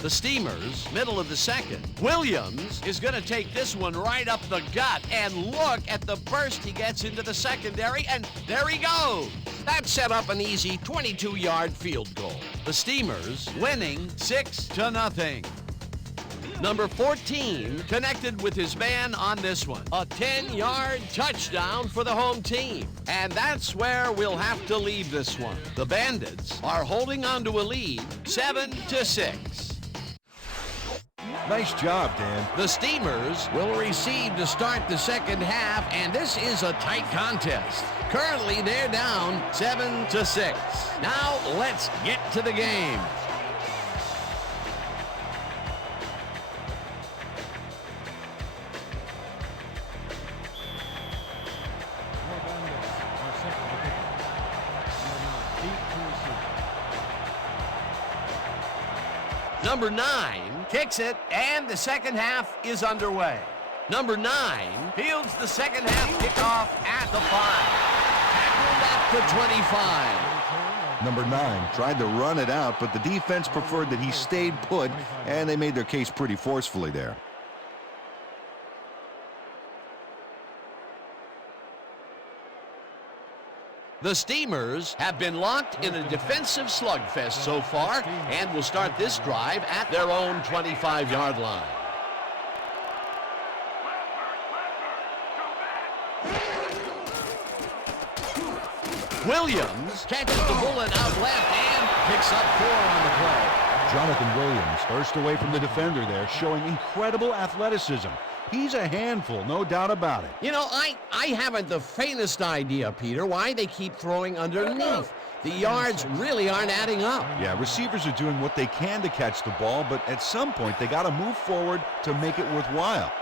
The Steamers, middle of the second. Williams is going to take this one right up the gut, and look at the burst he gets into the secondary, and there he goes. That set up an easy 22-yard field goal. The Steamers winning 6-0. Number 14 connected with his man on this one. A 10-yard touchdown for the home team. And that's where we'll have to leave this one. The Bandits are holding on to a lead, 7-6. Nice job, Dan. The Steamers will receive to start the second half, and this is a tight contest. Currently, they're down 7-6. Now, let's get to the game. Number 9 kicks it, and the second half is underway. Number 9 fields the second half kickoff at the 5. Tackled at the 25. Number 9 tried to run it out, but the defense preferred that he stayed put, and they made their case pretty forcefully there. The Steamers have been locked in a defensive slugfest so far and will start this drive at their own 25-yard line. Williams catches the bullet out left and picks up 4 on the play. Jonathan Williams, first away from the defender there, showing incredible athleticism. He's a handful, no doubt about it. You know, I haven't the faintest idea, Peter, why they keep throwing underneath. The yards really aren't adding up. Yeah, receivers are doing what they can to catch the ball, but at some point they got to move forward to make it worthwhile.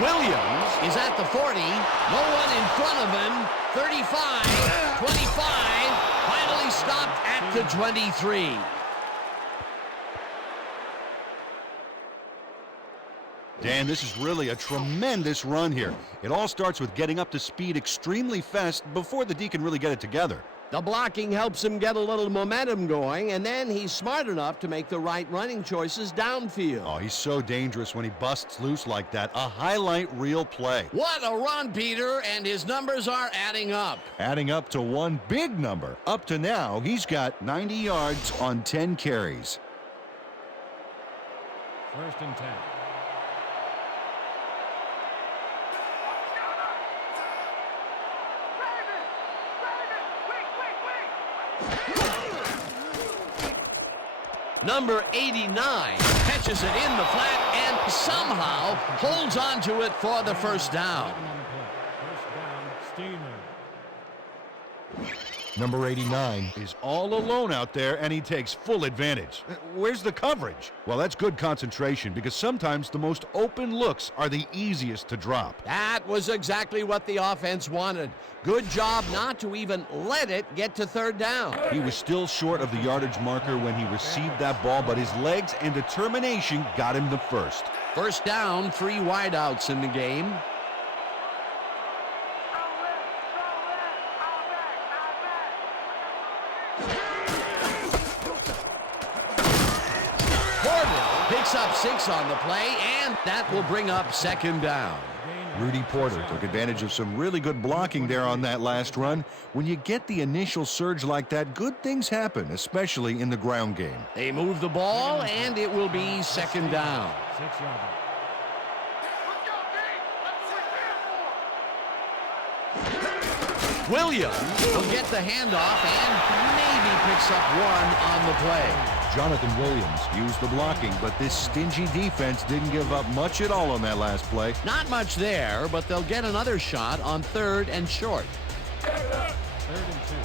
Williams is at the 40. No one in front of him. 35, 25, finally stopped at the 23. Dan, this is really a tremendous run here. It all starts with getting up to speed extremely fast before the D can really get it together. The blocking helps him get a little momentum going, and then he's smart enough to make the right running choices downfield. Oh, he's so dangerous when he busts loose like that. A highlight reel play. What a run, Peter, and his numbers are adding up. Adding up to one big number. Up to now, he's got 90 yards on 10 carries. 1st and 10. Number 89 catches it in the flat and somehow holds on to it for the first down. First down, Steiner. Number 89 is all alone out there, and he takes full advantage. Where's the coverage? Well, that's good concentration, because sometimes the most open looks are the easiest to drop. That was exactly what the offense wanted. Good job not to even let it get to 3rd down. He was still short of the yardage marker when he received that ball, but his legs and determination got him the first. First down, 3 wideouts in the game. Picks up 6 on the play, and that will bring up 2nd down. Rudy Porter took advantage of some really good blocking there on that last run. When you get the initial surge like that, good things happen, especially in the ground game. They move the ball, and it will be 2nd down. 6 yards. Williams will get the handoff and maybe picks up 1 on the play. Jonathan Williams used the blocking, but this stingy defense didn't give up much at all on that last play. Not much there, but they'll get another shot on 3rd and short. 3rd and 2.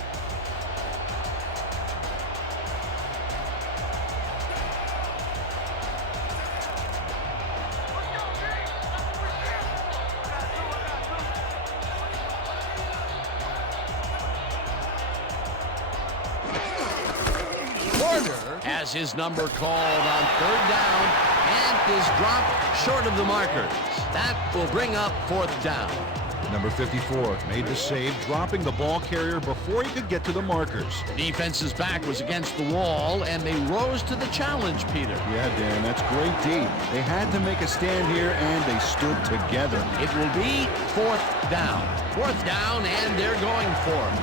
Has his number called on 3rd down and is dropped short of the markers. That will bring up 4th down. Number 54 made the save, dropping the ball carrier before he could get to the markers. The defense's back was against the wall, and they rose to the challenge, Peter. Yeah, Dan, that's great D. They had to make a stand here, and they stood together. It will be 4th down. 4th down, and they're going for it.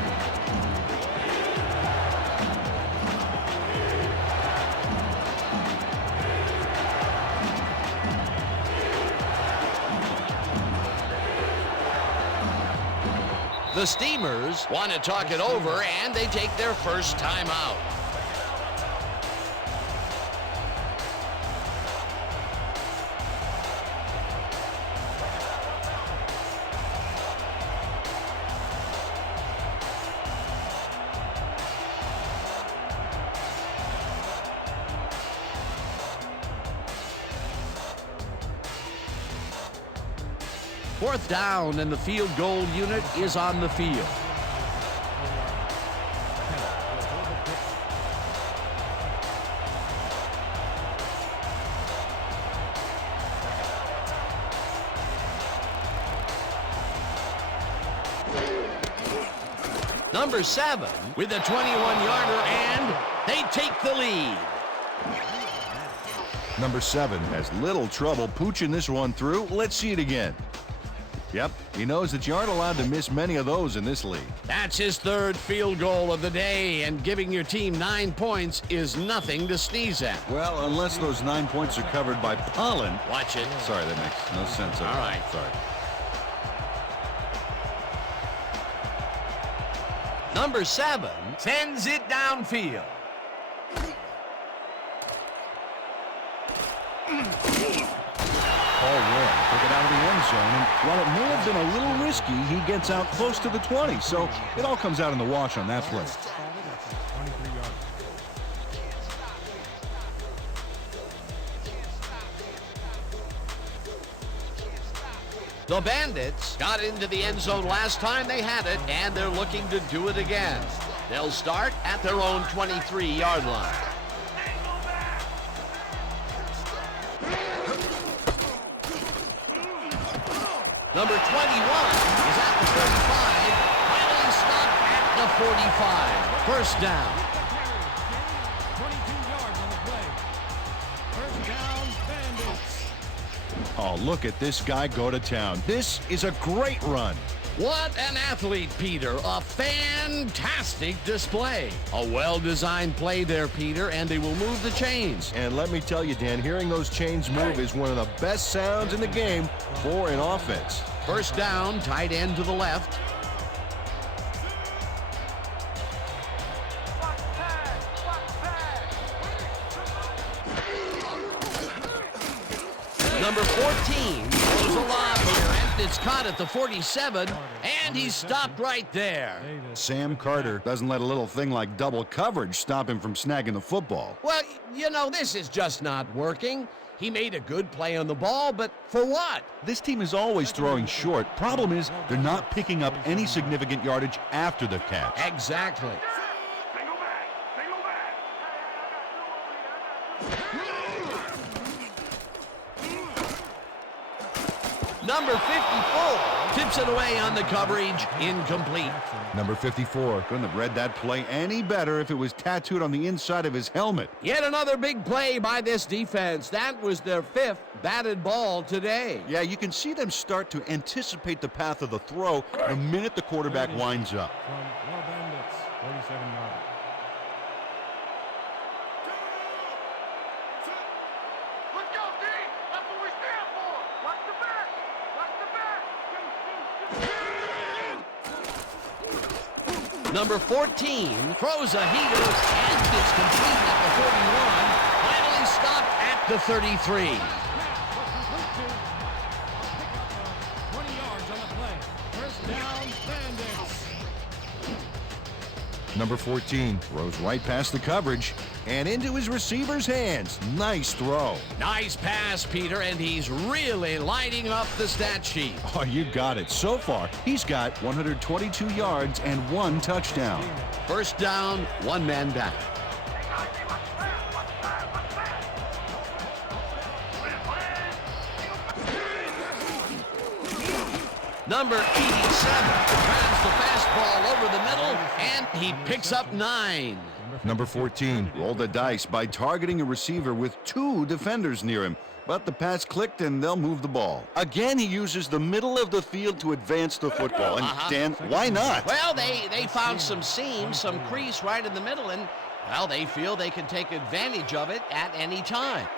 The Steamers want to talk it over, and they take their first timeout. Fourth down, and the field goal unit is on the field. Number 7 with a 21-yarder, and they take the lead. Number 7 has little trouble pooching this one through. Let's see it again. Yep, he knows that you aren't allowed to miss many of those in this league. That's his third field goal of the day, and giving your team 9 points is nothing to sneeze at. Well, unless those 9 points are covered by pollen. Watch it. Sorry, that makes no sense. All right. Sorry. Number 7 sends it downfield. Paul Roy took it out of the end zone, and while it may have been a little risky, he gets out close to the 20, so it all comes out in the wash on that play. 23 yards. The Bandits got into the end zone last time they had it, and they're looking to do it again. They'll start at their own 23-yard line. Number 21 is at the 35, finally stopped at the 45. First down. 22 yards on the play. First down, Bandits. Oh, look at this guy go to town. This is a great run. What an athlete, Peter. A fantastic display. A well-designed play there, Peter, and they will move the chains. And let me tell you, Dan, hearing those chains move is one of the best sounds in the game for an offense. First down, tight end to the left. Number 14 goes a lob here, and it's caught at the 47, and he's stopped right there. Sam Carter doesn't let a little thing like double coverage stop him from snagging the football. Well, you know, this is just not working. He made a good play on the ball, but for what? This team is always throwing short. Problem is, they're not picking up any significant yardage after the catch. Exactly. Single back. Single back. Number 54 tips it away on the coverage, incomplete. Number 54 couldn't have read that play any better if it was tattooed on the inside of his helmet. Yet another big play by this defense. That was their 5th batted ball today. Yeah, you can see them start to anticipate the path of the throw the minute the quarterback winds up. From the Bandits, 47 yards. Let's go, D. That's what we stand for. Watch the back. Watch the back. Number 14 throws a heater, and it's complete at the 41. Finally stopped at the 33. 20 yards on the play. First down, Bandits. Number 14 throws right past the coverage and into his receiver's hands. Nice throw. Nice pass, Peter, and he's really lighting up the stat sheet. Oh, you got it. So far, he's got 122 yards and 1 touchdown. First down, 1 man down. Number 87 grabs the fastball over the middle, and he picks up 9. Number 14 rolled the dice by targeting a receiver with 2 defenders near him. But the pass clicked and they'll move the ball. Again, he uses the middle of the field to advance the football. And Dan, why not? Well, they found some seam, some crease right in the middle, and, well, they feel they can take advantage of it at any time.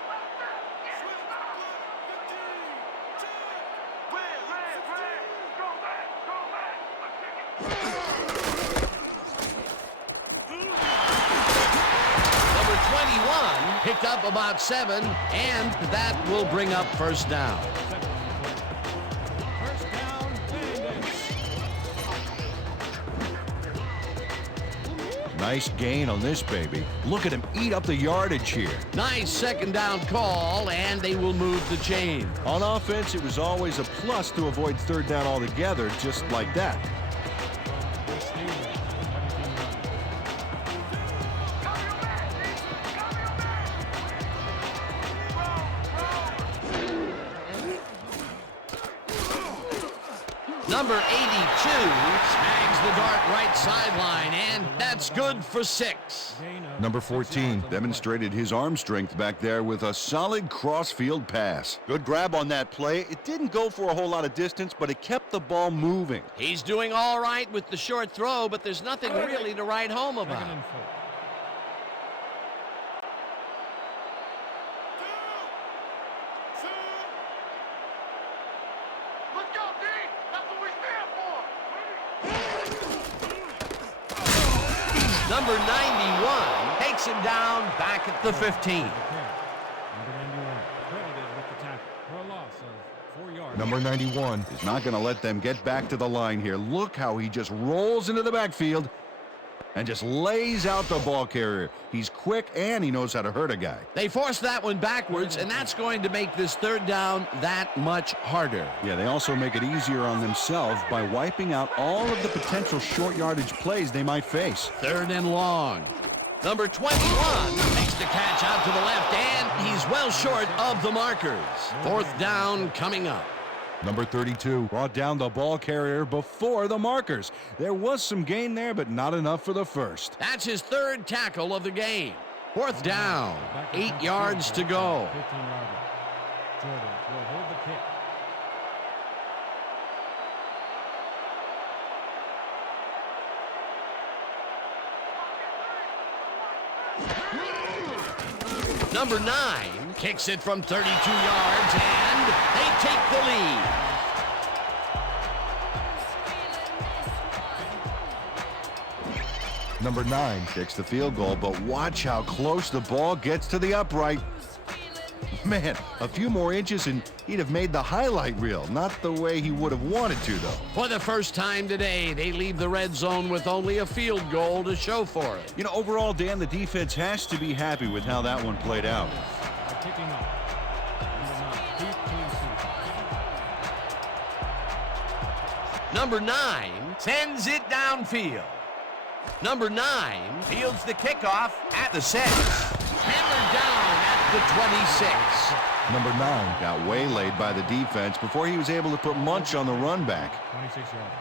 Number 21 picked up about 7, and that will bring up first down. First down, Bandits. Nice gain on this baby. Look at him eat up the yardage here. Nice second down call, and they will move the chain. On offense, it was always a plus to avoid third down altogether, just like that. The Steelers, 17 yards. Number 82 snags the dart right sideline, and that's good for 6. Number 14 Demonstrated his arm strength back there with a solid cross-field pass. Good grab on that play. It didn't go for a whole lot of distance, but it kept the ball moving. He's doing all right with the short throw, but there's nothing really to write home about. Let's go, D! That's what we stand for! Number 91 takes him down back at the 15. Number 91 credited with the tackle for a loss of 4 yards. Number 91 He's not going to let them get back to the line here. Look how he just rolls into the backfield and just lays out the ball carrier. He's quick and he knows how to hurt a guy. They force that one backwards, and that's going to make this third down that much harder. Yeah, they also make it easier on themselves by wiping out all of the potential short yardage plays they might face. 3rd and long. Number 21 makes the catch out to the left, and he's well short of the markers. 4th down coming up. Number 32 Brought down the ball carrier before the markers. There was some gain there, but not enough for the first. That's his 3rd tackle of the game. 4th down, 8 yards to go. 15-yarder. Jordan will hold the kick. Number 9 kicks it from 32 yards, and they take the lead. Number 9 Kicks the field goal, but watch how close the ball gets to the upright. Man, a few more inches and he'd have made the highlight reel. Not the way he would have wanted to, though. For the first time today, they leave the red zone with only a field goal to show for it. You know, overall, Dan, the defense has to be happy with how that one played out. Kicking off. Number 9 sends it downfield. Number 9 fields the kickoff at the 6. Hammered down at the 26. Number 9 Got waylaid by the defense before he was able to put Munch on the run back. 26 yards.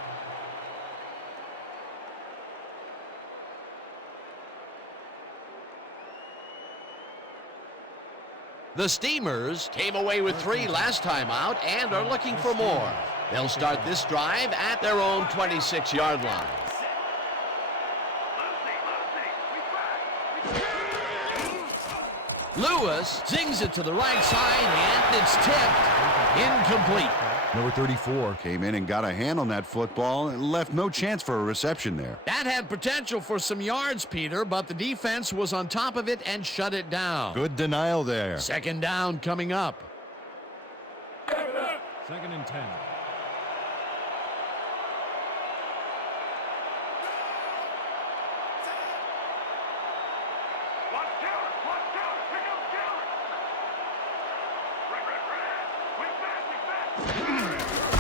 The Steamers came away with 3 last time out and are looking for more. They'll start this drive at their own 26-yard line. Lewis zings it to the right side, and it's tipped. Incomplete. Number 34 Came in and got a hand on that football and left no chance for a reception there. That had potential for some yards, Peter, but the defense was on top of it and shut it down. Good denial there. 2nd down coming up. 2nd and 10.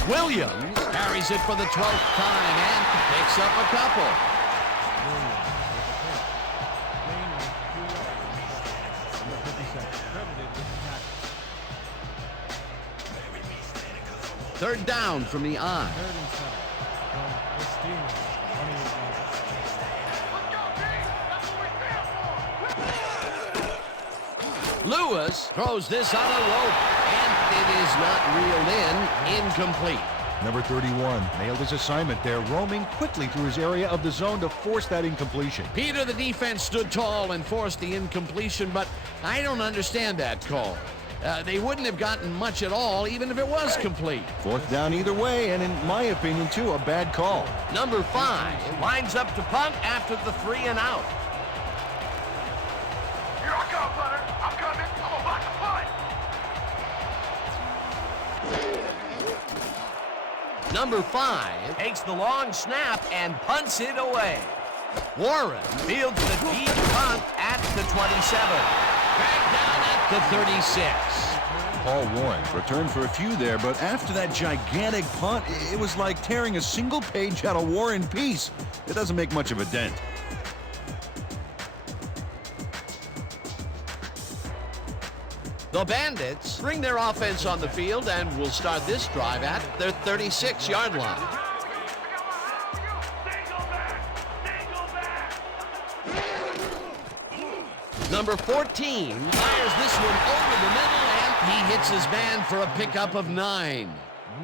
Williams carries it for the 12th time and picks up a couple. Third down from the eye. 3rd and 7 from the Steamers. 28 yards. Lewis throws this on a rope, and it is not reeled in. Incomplete. Number 31 nailed his assignment there, roaming quickly through his area of the zone to force that incompletion. Peter, the defense stood tall and forced the incompletion, but I don't understand that call. They wouldn't have gotten much at all, even if it was complete. 4th down either way, and in my opinion, too, a bad call. Number 5 lines up to punt after the 3 and out. Here I come, Butter. I'm coming. I'm about to punt. Number 5 takes the long snap and punts it away. Warren fields the deep punt at the 27. Dragged down at the 36. Paul Warren Returned for a few there, but after that gigantic punt, it was like tearing a single page out of War and Peace. It doesn't make much of a dent. The Bandits bring their offense on the field and will start this drive at their 36-yard line. Number 14 fires this one over the middle, and he hits his man for a pickup of 9.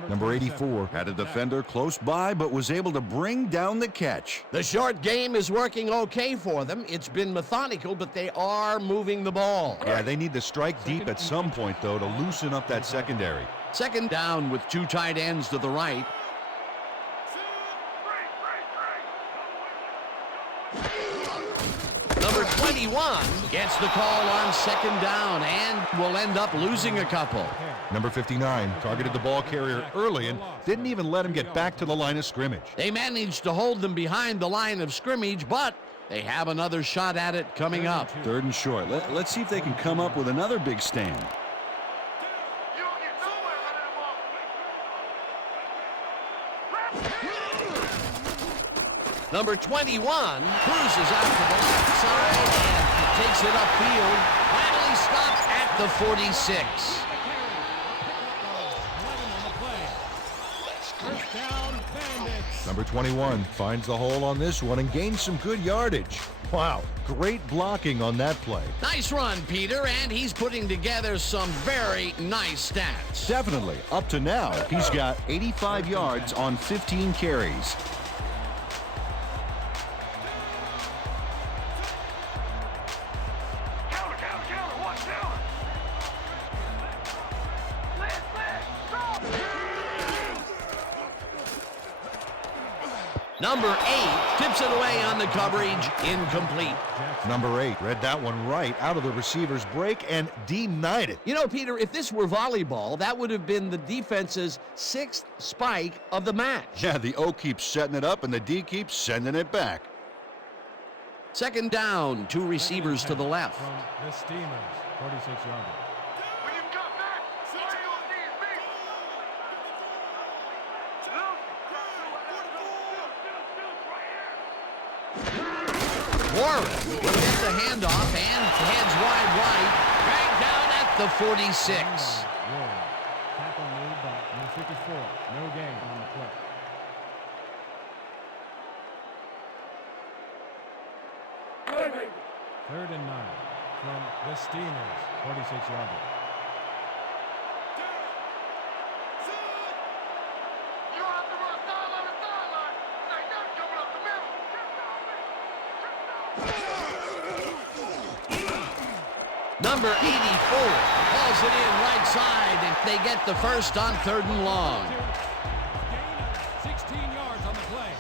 Number 84 had a defender close by, but was able to bring down the catch. The short game is working okay for them. It's been methodical, but they are moving the ball. Yeah, they need to strike deep at some point, though, to loosen up that secondary. Second down with 2 tight ends to the right. Number 21 gets the call on second down and will end up losing a couple. Number 59 targeted the ball carrier early and didn't even let him get back to the line of scrimmage. They managed to hold them behind the line of scrimmage, but they have another shot at it coming up. 3rd and short. Let's see if they can come up with another big stand. Number 21 cruises out to the left side and takes it upfield. Finally stopped at the 46. First down, Bandits. Number 21 finds the hole on this one and gains some good yardage. Wow, great blocking on that play. Nice run, Peter, and he's putting together some very nice stats. Definitely. Up to now, he's got 85 yards on 15 carries. Number 8 tips it away on the coverage, incomplete. Number 8 read that one right out of the receiver's break and denied it. You know, Peter, if this were volleyball, that would have been the defense's 6th spike of the match. Yeah, the O keeps setting it up and the D keeps sending it back. Second down, 2 receivers to the left. From the Steamers, 46-yarder. Warren will get the handoff and heads wide right, dragged down at the 46. Warren. Tackle made by number 54. No gain on the play. Third and 9 from the Steamers, 46-yarder. Number 84 hauls it in right side, and they get the first on 3rd and long. Gain of 16 yards on the play.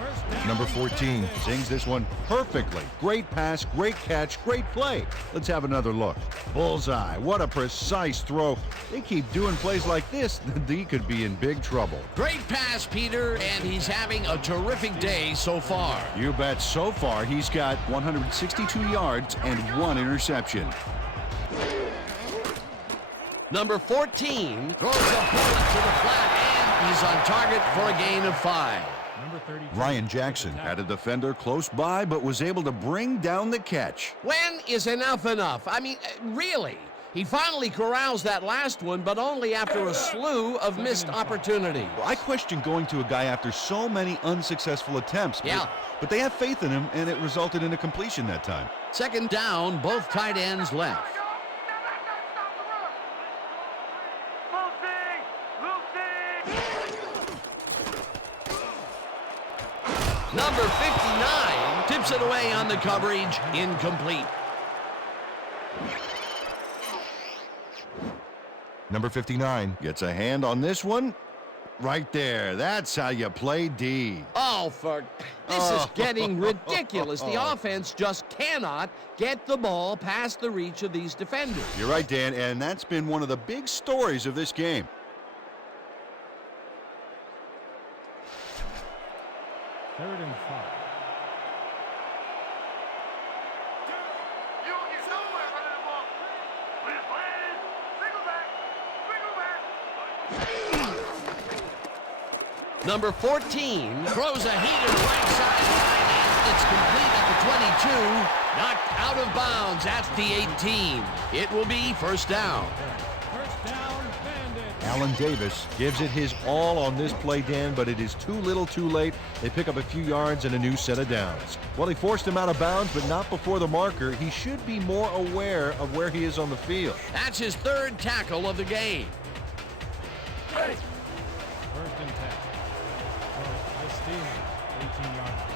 First down. Number 14 sings this one perfectly. Great pass, great catch, great play. Let's have another look. Bullseye. What a precise throw. They keep doing plays like this, the D could be in big trouble. Great pass, Peter, and he's having a terrific day so far. You bet. So far, he's got 162 yards and 1 interception. Number 14 throws a bullet to the flat, and he's on target for a gain of 5. Number 32. Ryan Jackson Had a defender close by, but was able to bring down the catch. When is enough enough? I mean, really? He finally corrals that last one, but only after a slew of missed opportunities. I question going to a guy after so many unsuccessful attempts. Yeah. But they have faith in him, and it resulted in a completion that time. Second down, both tight ends left. Number 59 tips it away on the coverage, incomplete. Number 59 Gets a hand on this one. Right there. That's how you play D. Oh, this is getting ridiculous. The offense just cannot get the ball past the reach of these defenders. You're right, Dan, and that's been one of the big stories of this game. Third and 5. Number 14 throws a heater right side line, and it's complete at the 22. Knocked out of bounds at the 18. It will be first down. First down, Bandits. Allen Davis gives it his all on this play, Dan, but it is too little too late. They pick up a few yards and a new set of downs. Well, he forced him out of bounds, but not before the marker. He should be more aware of where he is on the field. That's his third tackle of the game. First and 10. For the Steelers, 18-yard line.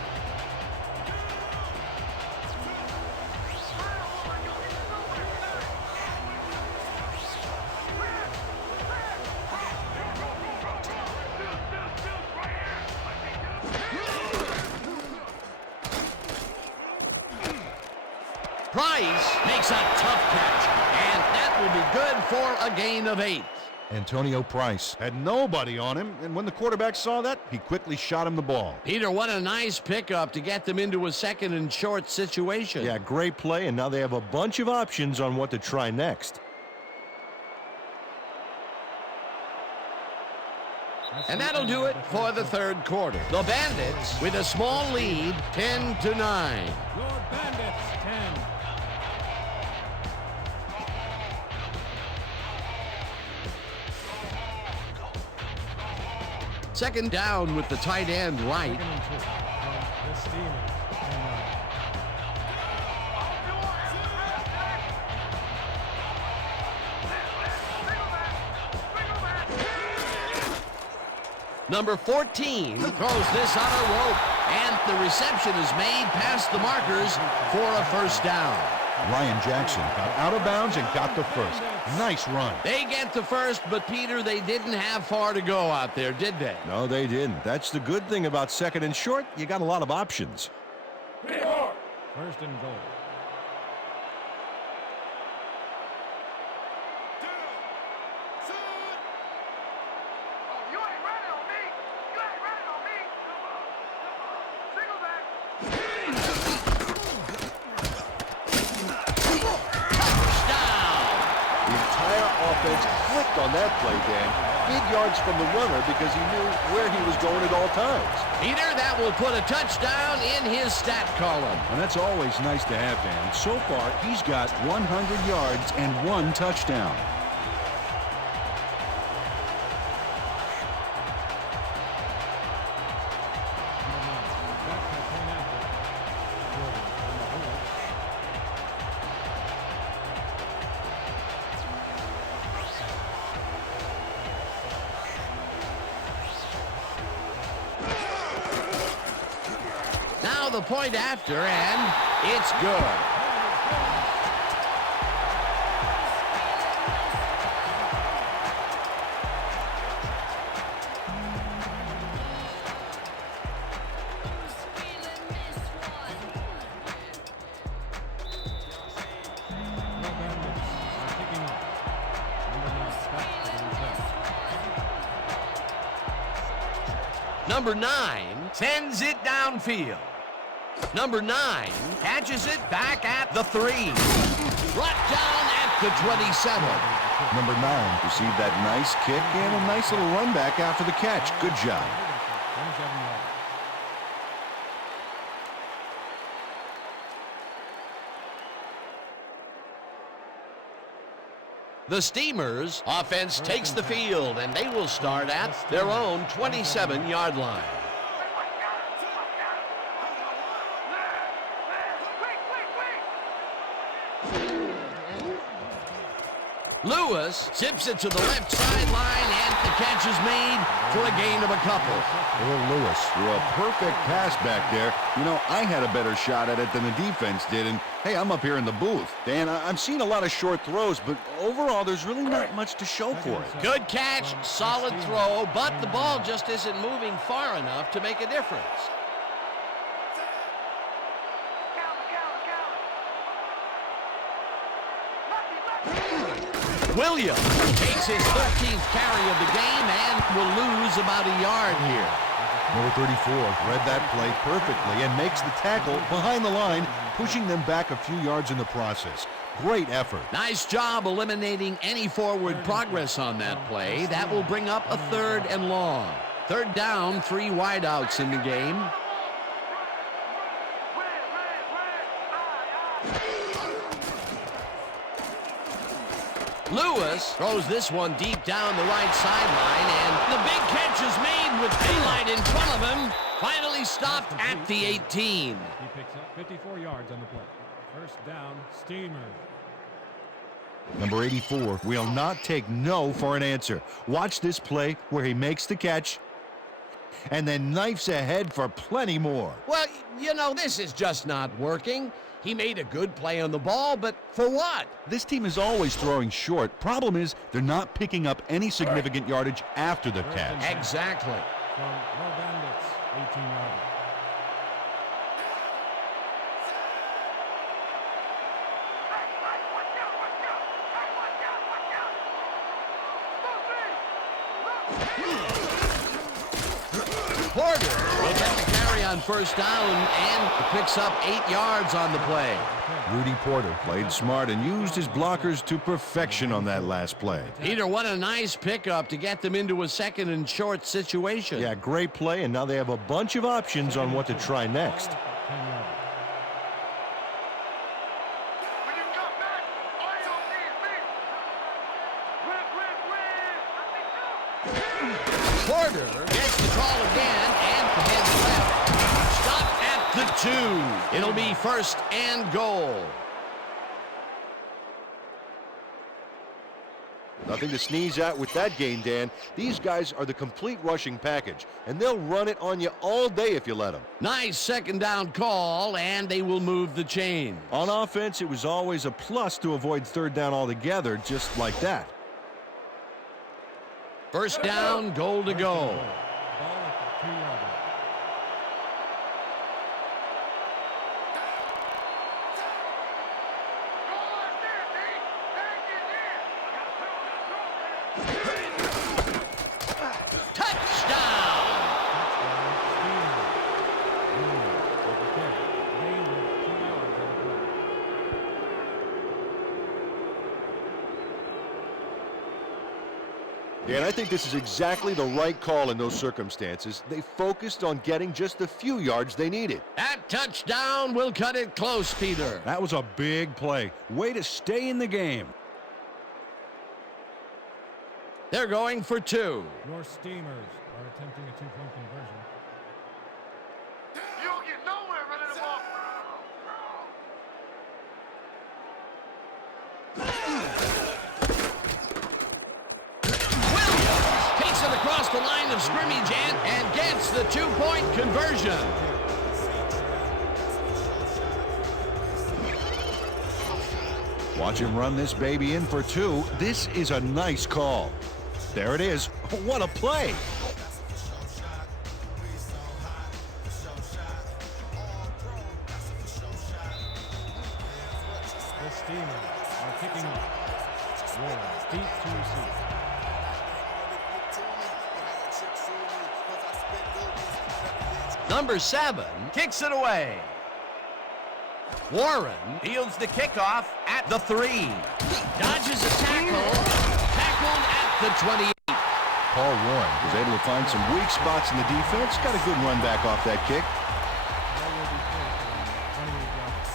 Price makes a tough catch, and that will be good for a gain of 8. Antonio Price had nobody on him, and when the quarterback saw that, he quickly shot him the ball. Peter, what a nice pickup to get them into a second and short situation. Yeah, great play, and now they have a bunch of options on what to try next. And that'll do it for the third quarter. The Bandits with a small lead, 10-9. Your Bandits, 10. Second down with the tight end right. Second and 2 from the Steelers, 10 yards. Number 14 throws this on a rope, and the reception is made past the markers for a first down. Ryan Jackson got out of bounds and got the first. Nice run. They get the first, but Peter, they didn't have far to go out there, did they? No, they didn't. That's the good thing about second and short. You got a lot of options. First and goal. Oh, you ain't running on me. You ain't running on me. Single back. The entire offense clicked on that play, Dan. Big yards from the runner because he knew where he was going at all times. Peter, that will put a touchdown in his stat column. And that's always nice to have, Dan. So far, he's got 100 yards and 1 touchdown. Now the point after, and it's good. Your Bandits are kicking off. Number 9 back to the return. Number 9 sends it downfield. Number 9 catches it back at the 3. Brought down at the 27. Number 9 received that nice kick and a nice little run back after the catch. Good job. 27 yards. The Steamers offense takes the field, and they will start at their own 27-yard line. Lewis zips it to the left sideline, and the catch is made for a gain of a couple. Earl Lewis threw a perfect pass back there. You know, I had a better shot at it than the defense did, and hey, I'm up here in the booth. Dan, I'm seeing a lot of short throws, but overall, there's really not much to show for it. Good catch, solid throw, but the ball just isn't moving far enough to make a difference. Williams takes his 13th carry of the game and will lose about a yard here. Number 34 read that play perfectly and makes the tackle behind the line, pushing them back a few yards in the process. Great effort. Nice job eliminating any forward progress on that play. That will bring up a 3rd and long. 3rd down, 3 wideouts in the game. Lewis throws this one deep down the right sideline, and the big catch is made with daylight in front of him. Finally stopped at the 18. He picks up 54 yards on the play. First down, Steamers. Number 84 will not take no for an answer. Watch this play where he makes the catch and then knifes ahead for plenty more. Well, you know, this is just not working. He made a good play on the ball, but for what? This team is always throwing short. Problem is, they're not picking up any significant yardage after the catch. Exactly. From the Bandits, 18 yards. Porter will get the carry on first down and picks up 8 yards on the play. Rudy Porter played smart and used his blockers to perfection on that last play. Peter, what a nice pickup to get them into a second and short situation. Yeah, great play, and now they have a bunch of options on what to try next. 10 yards. When you come back, all you need is me. Porter gets the call again and heads left. Stop at the 2. It'll be first and goal. Nothing to sneeze at with that gain, Dan. These guys are the complete rushing package, and they'll run it on you all day if you let them. Nice second down call, and they will move the chain. On offense, it was always a plus to avoid third down altogether, just like that. First down, goal to go. Ball at the 2-yard line. Touchdown! And I think this is exactly the right call in those circumstances. They focused on getting just the few yards they needed. That touchdown will cut it close, Peter. That was a big play. Way to stay in the game. They're going for 2. Your Steamers are attempting a 2-point conversion. You don't get nowhere running the ball. Williams takes it across the line of scrimmage and gets the 2-point conversion. Watch him run this baby in for 2. This is a nice call. There it is. What a play. The Steamers are kicking off. Warren deep to receive. Number 7 kicks it away. Warren fields the kickoff at the 3. Dodges a tackle. Tackled at the 28. Paul Warren was able to find some weak spots in the defense. Got a good run back off that kick. Ball will be cleared for 28 yards.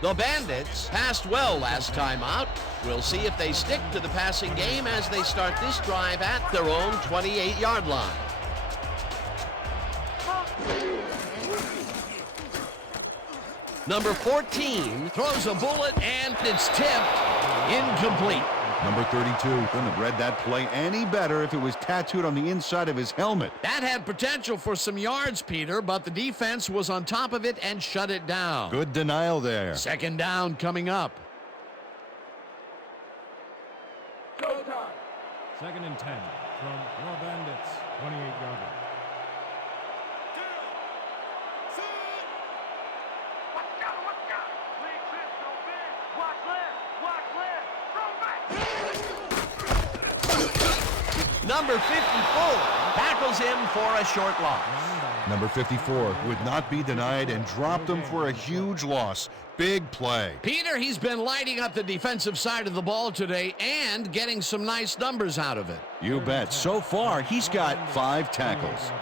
The Bandits passed well last time out. We'll see if they stick to the passing game as they start this drive at their own 28-yard line. Number 14 throws a bullet and it's tipped. Incomplete. Number 32 couldn't have read that play any better if it was tattooed on the inside of his helmet. That had potential for some yards, Peter, but the defense was on top of it and shut it down. Good denial there. Second down coming up. Second and 10 from your Bandits, 28-yard line. Number 54 tackles him for a short loss. Number 54 would not be denied and dropped him for a huge loss. Big play. Peter, he's been lighting up the defensive side of the ball today and getting some nice numbers out of it. You bet. So far, he's got 5 tackles.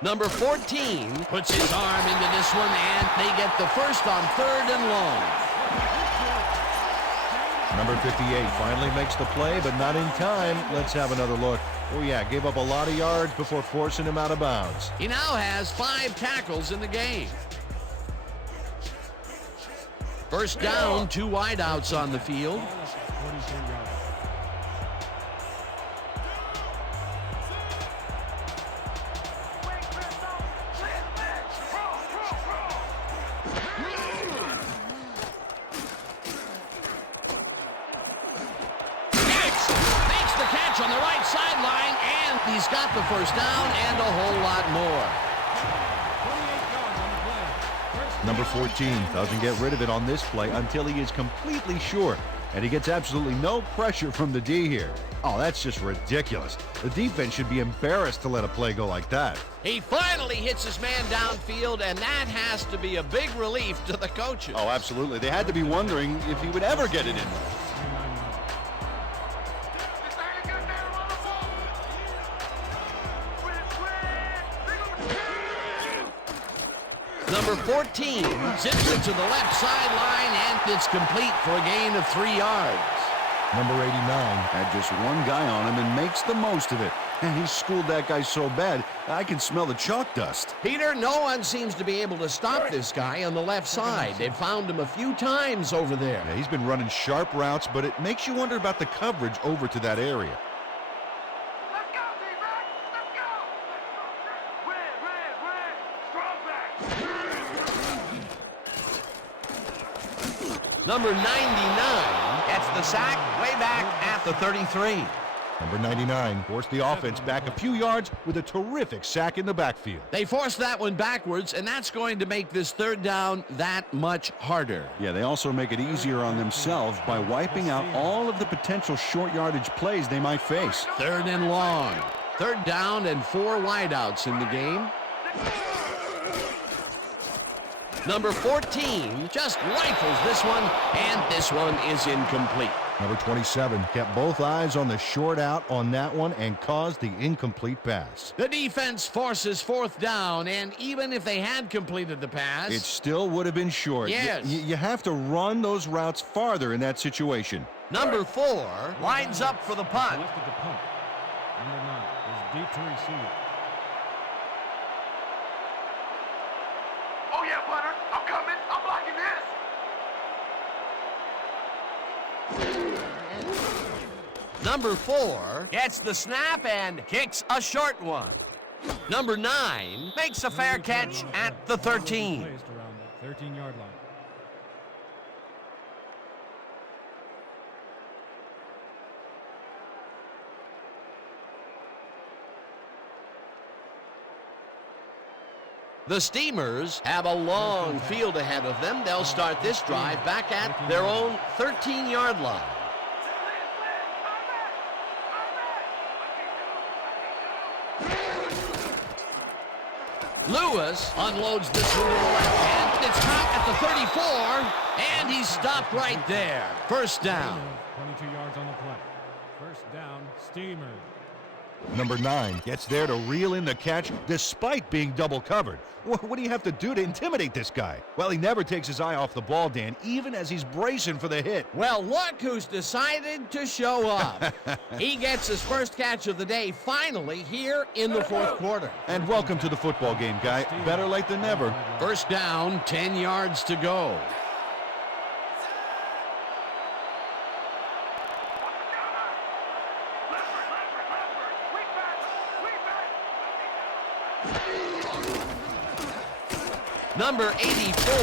Number 14 puts his arm into this one, and they get the first on 3rd and long. Number 58 finally makes the play, but not in time. Let's have another look. Oh, yeah, gave up a lot of yards before forcing him out of bounds. He now has 5 tackles in the game. First down, 2 wideouts on the field. On the right sideline, and he's got the first down and a whole lot more. Number 14 doesn't get rid of it on this play until he is completely sure, and he gets absolutely no pressure from the D here. Oh, that's just ridiculous. The defense should be embarrassed to let a play go like that. He finally hits his man downfield, and that has to be a big relief to the coaches. Oh, absolutely. They had to be wondering if he would ever get it in. Number 14 zips it to the left sideline, and it's complete for a gain of 3 yards. Number 89 had just one guy on him and makes the most of it. And he schooled that guy so bad, I can smell the chalk dust. Peter, no one seems to be able to stop this guy on the left side. They've found him a few times over there. Yeah, he's been running sharp routes, but it makes you wonder about the coverage over to that area. Let's go, D-back! Let's go! Red, strong back! Number 99 gets the sack way back at the 33. Number 99 forced the offense back a few yards with a terrific sack in the backfield. They forced that one backwards, and that's going to make this 3rd down that much harder. Yeah, they also make it easier on themselves by wiping out all of the potential short yardage plays they might face. 3rd and long. 3rd down and 4 wideouts in the game. Number 14 just rifles this one, and this one is incomplete. Number 27 kept both eyes on the short out on that one and caused the incomplete pass. The defense forces 4th down, and even if they had completed the pass, it still would have been short. Yes. You have to run those routes farther in that situation. Number 4 lines up for the punt. Selected the punt. Number 9 is deep to receive. Oh yeah, punter! I'm coming! I'm blocking this! Number 4 gets the snap and kicks a short one. Number 9 makes a fair catch at the 13. Placed around the 13-yard line. The Steamers have a long field ahead of them. They'll start this drive back at their own 13-yard line. Lewis unloads this one to the left hand. It's caught at the 34, and he's stopped right there. First down. 22 yards on the play. First down, Steamers. Number 9 gets there to reel in the catch despite being double covered. What do you have to do to intimidate this guy? Well, he never takes his eye off the ball, Dan, even as he's bracing for the hit. Well, look who's decided to show up. He gets his first catch of the day finally here in the 4th quarter. And welcome to the football game, guy. Better late than never. First down, 10 yards to go. Number 84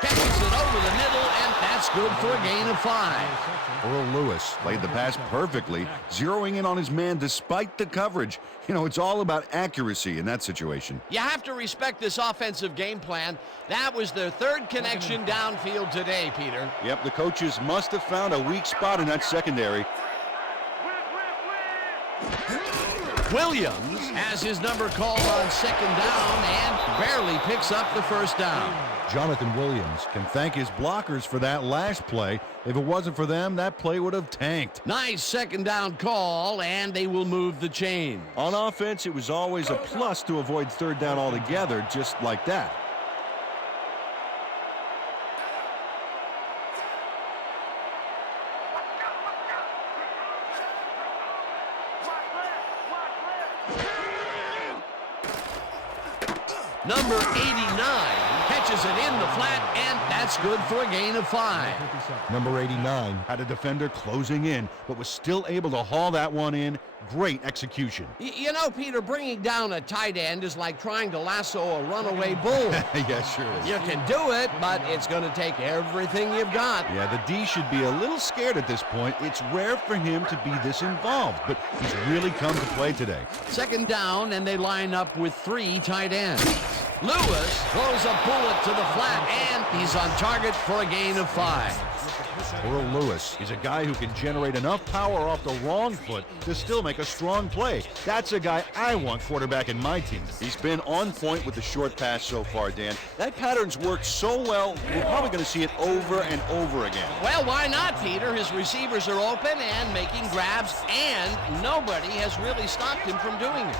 catches it over the middle, and that's good for a gain of 5. Earl Lewis played the pass perfectly, zeroing in on his man despite the coverage. You know, it's all about accuracy in that situation. You have to respect this offensive game plan. That was their 3rd connection downfield today, Peter. Yep, the coaches must have found a weak spot in that secondary. Williams has his number called on second down and barely picks up the first down. Jonathan Williams can thank his blockers for that last play. If it wasn't for them, that play would have tanked. Nice second down call, and they will move the chain. On offense, it was always a plus to avoid third down altogether, just like that. Number 89 catches it in the flat, and that's good for a gain of 5. Number 89 had a defender closing in, but was still able to haul that one in. Great execution. You know, Peter, bringing down a tight end is like trying to lasso a runaway bull. Yeah, sure is. You can do it, but it's going to take everything you've got. Yeah, the D should be a little scared at this point. It's rare for him to be this involved, but he's really come to play today. Second down, and they line up with 3 tight ends. Lewis throws a bullet to the flat, and he's on target for a gain of 5. Earl Lewis is a guy who can generate enough power off the wrong foot to still make a strong play. That's a guy I want quarterback in my team. He's been on point with the short pass so far, Dan. That pattern's worked so well, we're probably going to see it over and over again. Well, why not, Peter? His receivers are open and making grabs, and nobody has really stopped him from doing it.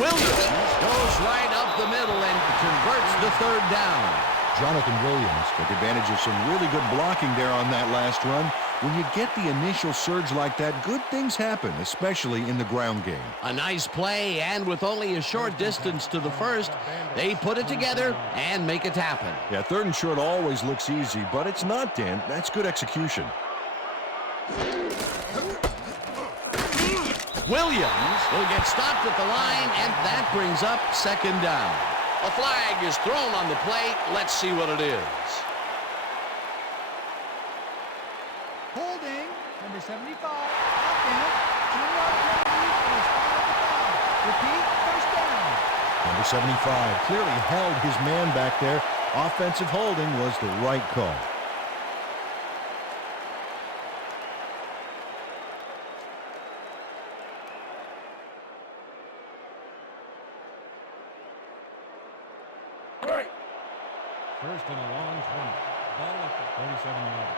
Williams goes right up the middle and converts the third down. Jonathan Williams took advantage of some really good blocking there on that last run. When you get the initial surge like that, good things happen, especially in the ground game. A nice play, and with only a short distance to the first, they put it together and make it happen. Yeah, third and short always looks easy, but it's not, Dan. That's good execution. Williams will get stopped at the line, and that brings up second down. A flag is thrown on the plate. Let's see what it is. Holding, number 75, offense, 2-yard penalty for a spot at the foul. Repeat, first down. Number 75 clearly held his man back there. Offensive holding was the right call. First and a long 20. Ball at the 37-yard.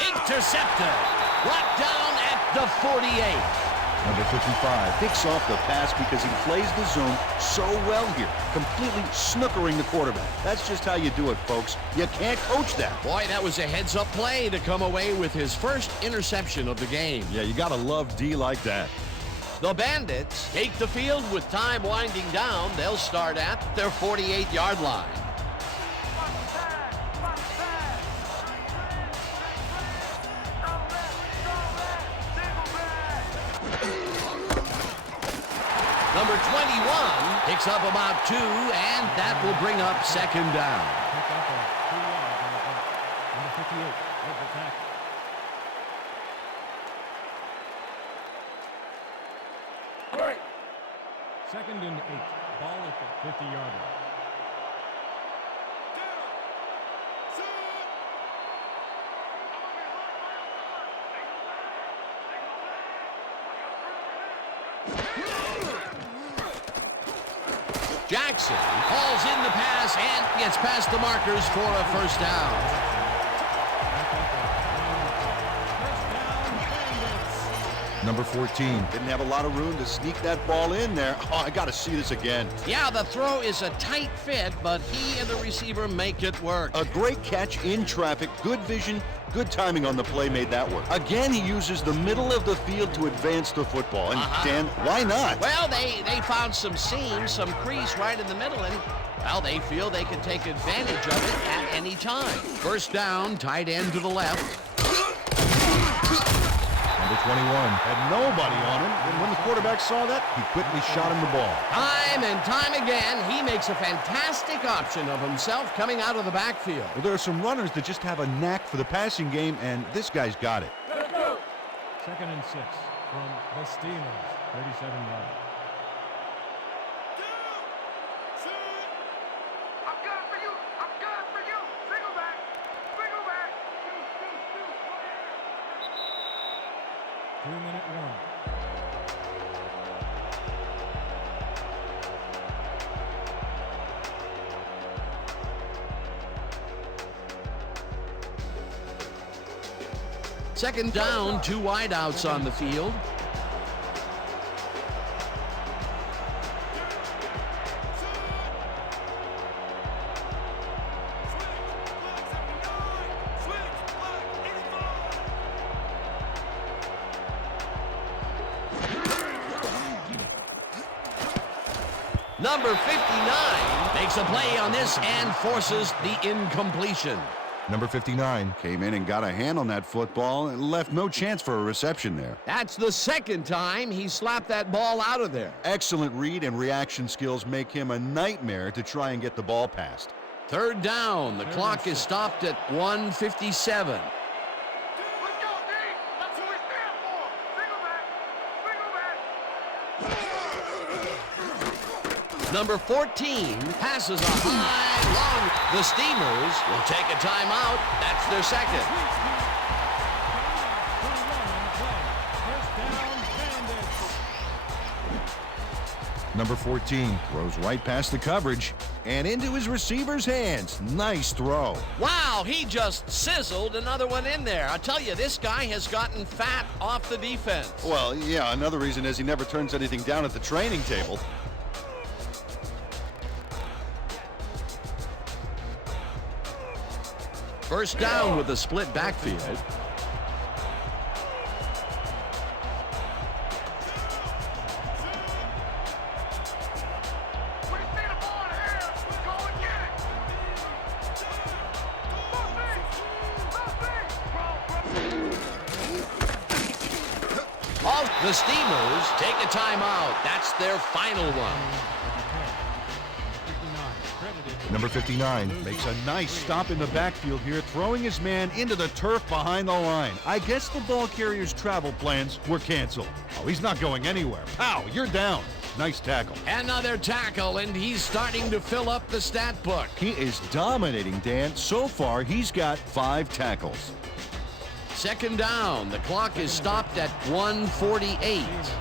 Intercepted. Brought down at the 48. Number 55 picks off the pass because he plays the zone so well here, completely snookering the quarterback. That's just how you do it, folks. You can't coach that. Boy, that was a heads-up play to come away with his first interception of the game. Yeah, you got to love D like that. The Bandits take the field with time winding down. They'll start at their 48-yard line. Number 21 picks up about 2, and that will bring up second down. Pick up a 2 yards on the play. Number 58 with the tackle. Second and 8. Ball at the 50-yard line. Jackson hauls in the pass and gets past the markers for a first down. Number 14 didn't have a lot of room to sneak that ball in there. Oh, I got to see this again. Yeah, the throw is a tight fit, but he and the receiver make it work. A great catch in traffic, good vision, good timing on the play made that work. Again, he uses the middle of the field to advance the football. And Dan, why not? Well, they found some seam, some crease right in the middle, and well, they feel they can take advantage of it at any time. First down, tight end to the left. Number 21 had nobody on him, and when the quarterback saw that, he quickly shot him the ball. Time and time again, he makes a fantastic option of himself coming out of the backfield. Well, there are some runners that just have a knack for the passing game, and this guy's got it. Second and 6 from the Steelers, 37 yards. I'm gunning for you. I'm gunning for you. Single back. Single back. 2-minute warning. Second down, 2 wideouts on the field. Number 59 makes a play on this and forces the incompletion. Number 59 came in and got a hand on that football and left no chance for a reception there. That's the second time he slapped that ball out of there. Excellent read and reaction skills make him a nightmare to try and get the ball past. Third down, the clock is stopped at 1:57. Let's go, D. That's what we stand for. Single back. Single back. Number 14 passes a high, long. The Steamers will take a timeout. That's their second. 21 on the play. First down, Bandits. Number 14 throws right past the coverage and into his receiver's hands. Nice throw. Wow, he just sizzled another one in there. I tell you, this guy has gotten fat off the defense. Well, yeah, another reason is he never turns anything down at the training table. First down with a split backfield. When you see the ball in the air, go and get it. All the Steamers take a timeout. That's their final one. Number 59 makes a nice stop in the backfield here, throwing his man into the turf behind the line. I guess the ball carrier's travel plans were canceled. Oh, he's not going anywhere. Pow, you're down. Nice tackle. Another tackle, and he's starting to fill up the stat book. He is dominating, Dan. So far, he's got 5 tackles. Second down, the clock is stopped at 1:48.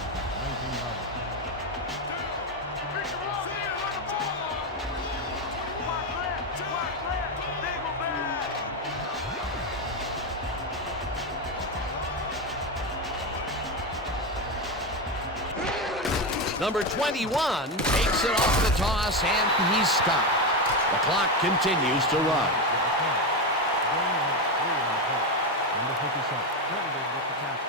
Number 21 takes it off the toss, and he's stopped. The clock continues to run. Number 57, credited with the tackle.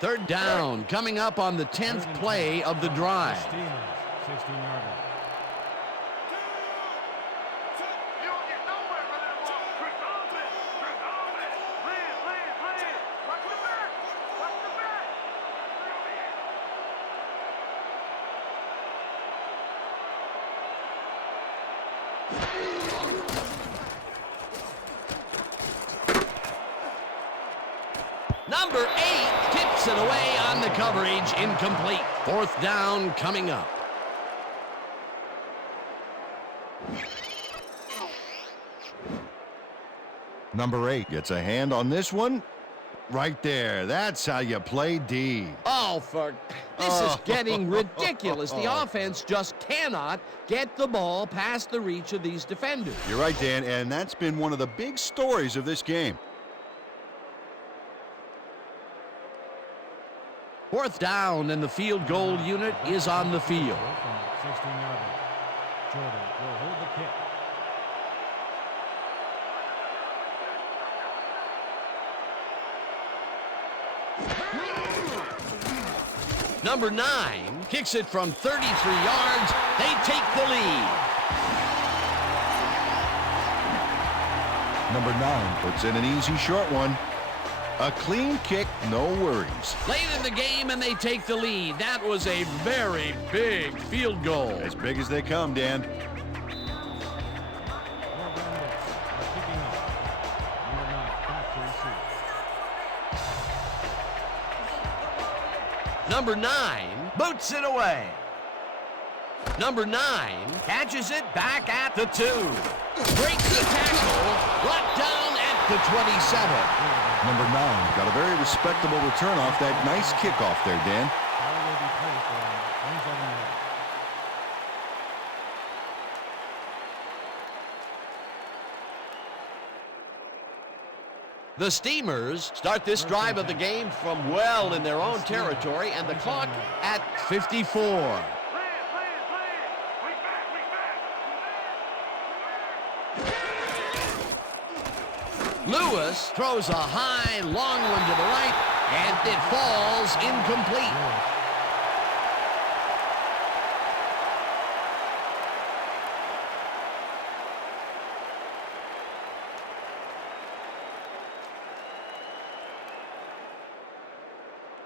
Third down, coming up on the 10th play of the drive. Steelers, 16-yard line. You don't get nowhere running the ball. Chris Alvin. Lead. Watch the back. Watch the back. Number 8 tips it away on the coverage, incomplete. Fourth down coming up. Number 8 gets a hand on this one. Right there. That's how you play D. Oh, this is getting ridiculous. The offense just cannot get the ball past the reach of these defenders. You're right, Dan, and that's been one of the big stories of this game. Fourth down, and the field goal unit is on the field. From 16-yard line. Jordan will hold the kick. Number 9 kicks it from 33 yards. They take the lead. Number 9 puts in an easy short one. A clean kick, no worries. Late in the game, and they take the lead. That was a very big field goal. As big as they come, Dan. Your Bandits are kicking off. Number 9, back to receive. Number 9 boots it away. Number 9 catches it back at the 2. Breaks the tackle, brought down at the 27. Number 9 Got a very respectable return off that nice kickoff there, Dan. Ball will be played for 27 yards. The Steamers start this drive of the game from well in their own territory, and the clock at 54. Lewis throws a high, long one to the right, and it falls incomplete.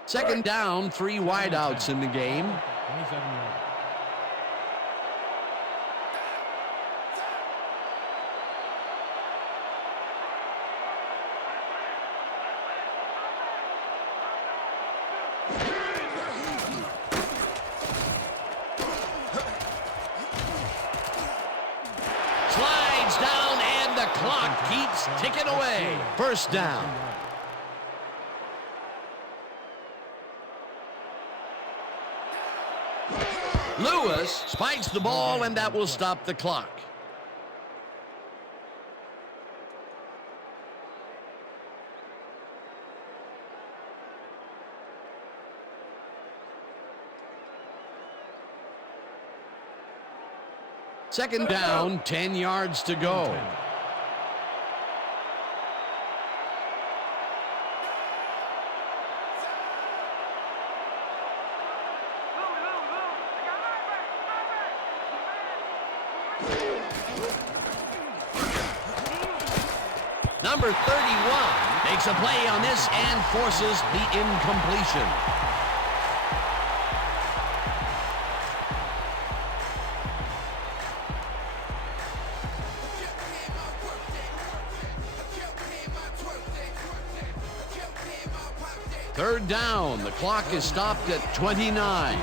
Second down, 3 wideouts in the game. 27 yards. Slides down, and the clock keeps ticking away. First down. Lewis spikes the ball, and that will stop the clock. Second down, 10 yards to go. Number 31 makes a play on this and forces the incompletion. Third down, the clock is stopped at 29.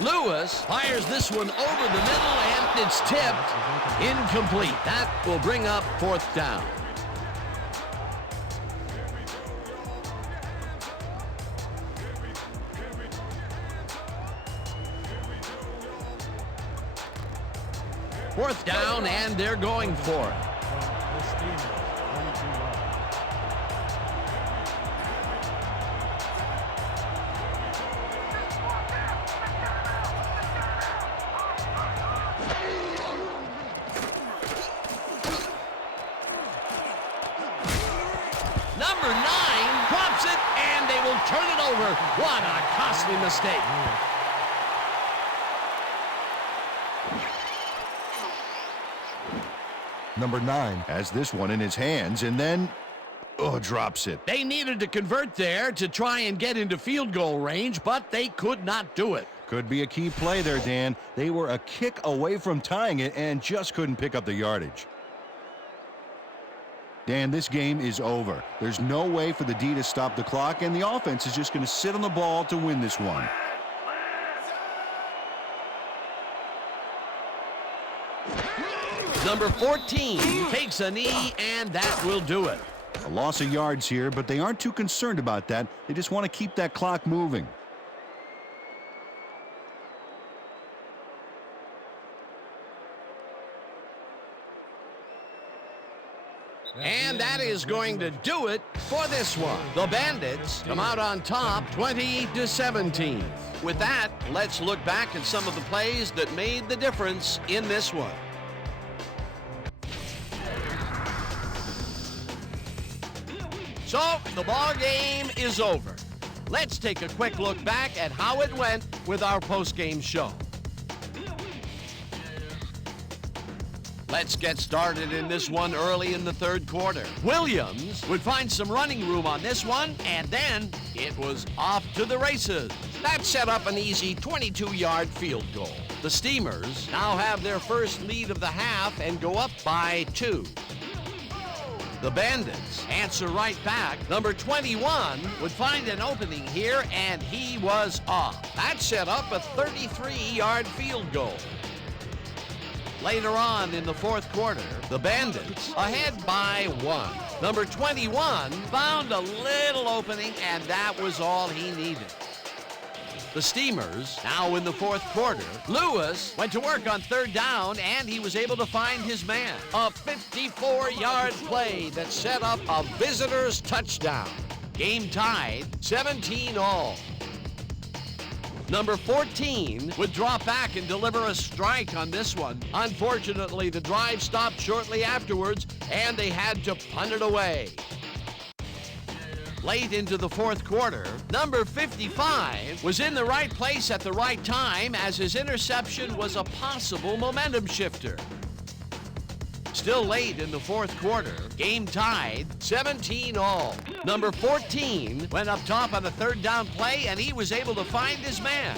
Lewis fires this one over the middle, and it's tipped incomplete. That will bring up fourth down. Fourth down, and they're going for it. The Steamers, 22 yards. Number 9 drops it, and they will turn it over. What a costly mistake. Number 9 Has this one in his hands and then, drops it. They needed to convert there to try and get into field goal range, but they could not do it. Could be a key play there, Dan. They were a kick away from tying it and just couldn't pick up the yardage. Dan, this game is over. There's no way for the D to stop the clock, and the offense is just going to sit on the ball to win this one. Number 14 takes a knee, and that will do it. A loss of yards here, but they aren't too concerned about that. They just want to keep that clock moving. And that is going to do it for this one. The Bandits come out on top 20-17. With that, let's look back at some of the plays that made the difference in this one. So, the ball game is over. Let's take a quick look back at how it went with our post-game show. Let's get started in this one early in the third quarter. Williams would find some running room on this one, and then it was off to the races. That set up an easy 22-yard field goal. The Steamers now have their first lead of the half and go up by 2. The Bandits answer right back. Number 21 would find an opening here, and he was off. That set up a 33-yard field goal. Later on in the fourth quarter, the Bandits ahead by 1. Number 21 found a little opening, and that was all he needed. The Steamers now in the fourth quarter. Lewis went to work on third down, and he was able to find his man. A 54-yard play that set up a visitor's touchdown. Game tied, 17-all. Number 14 would drop back and deliver a strike on this one. Unfortunately, the drive stopped shortly afterwards, and they had to punt it away. Late into the fourth quarter, number 55 was in the right place at the right time, as his interception was a possible momentum shifter. Still late in the fourth quarter, game tied, 17-all. Number 14 went up top on a third down play, and he was able to find his man.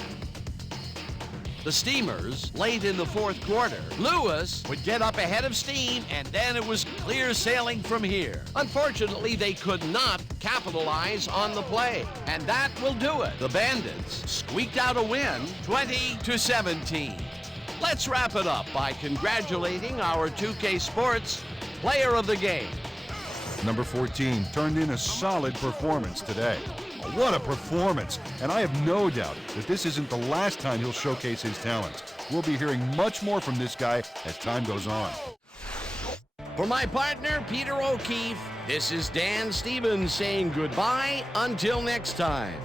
The Steamers, late in the fourth quarter, Lewis would get up ahead of steam, and then it was clear sailing from here. Unfortunately, they could not capitalize on the play, and that will do it. The Bandits squeaked out a win, 20-17. Let's wrap it up by congratulating our 2K Sports player of the game. Number 14 turned in a solid performance today. What a performance! And I have no doubt that this isn't the last time he'll showcase his talents. We'll be hearing much more from this guy as time goes on. For my partner, Peter O'Keefe, this is Dan Stevens saying goodbye until next time.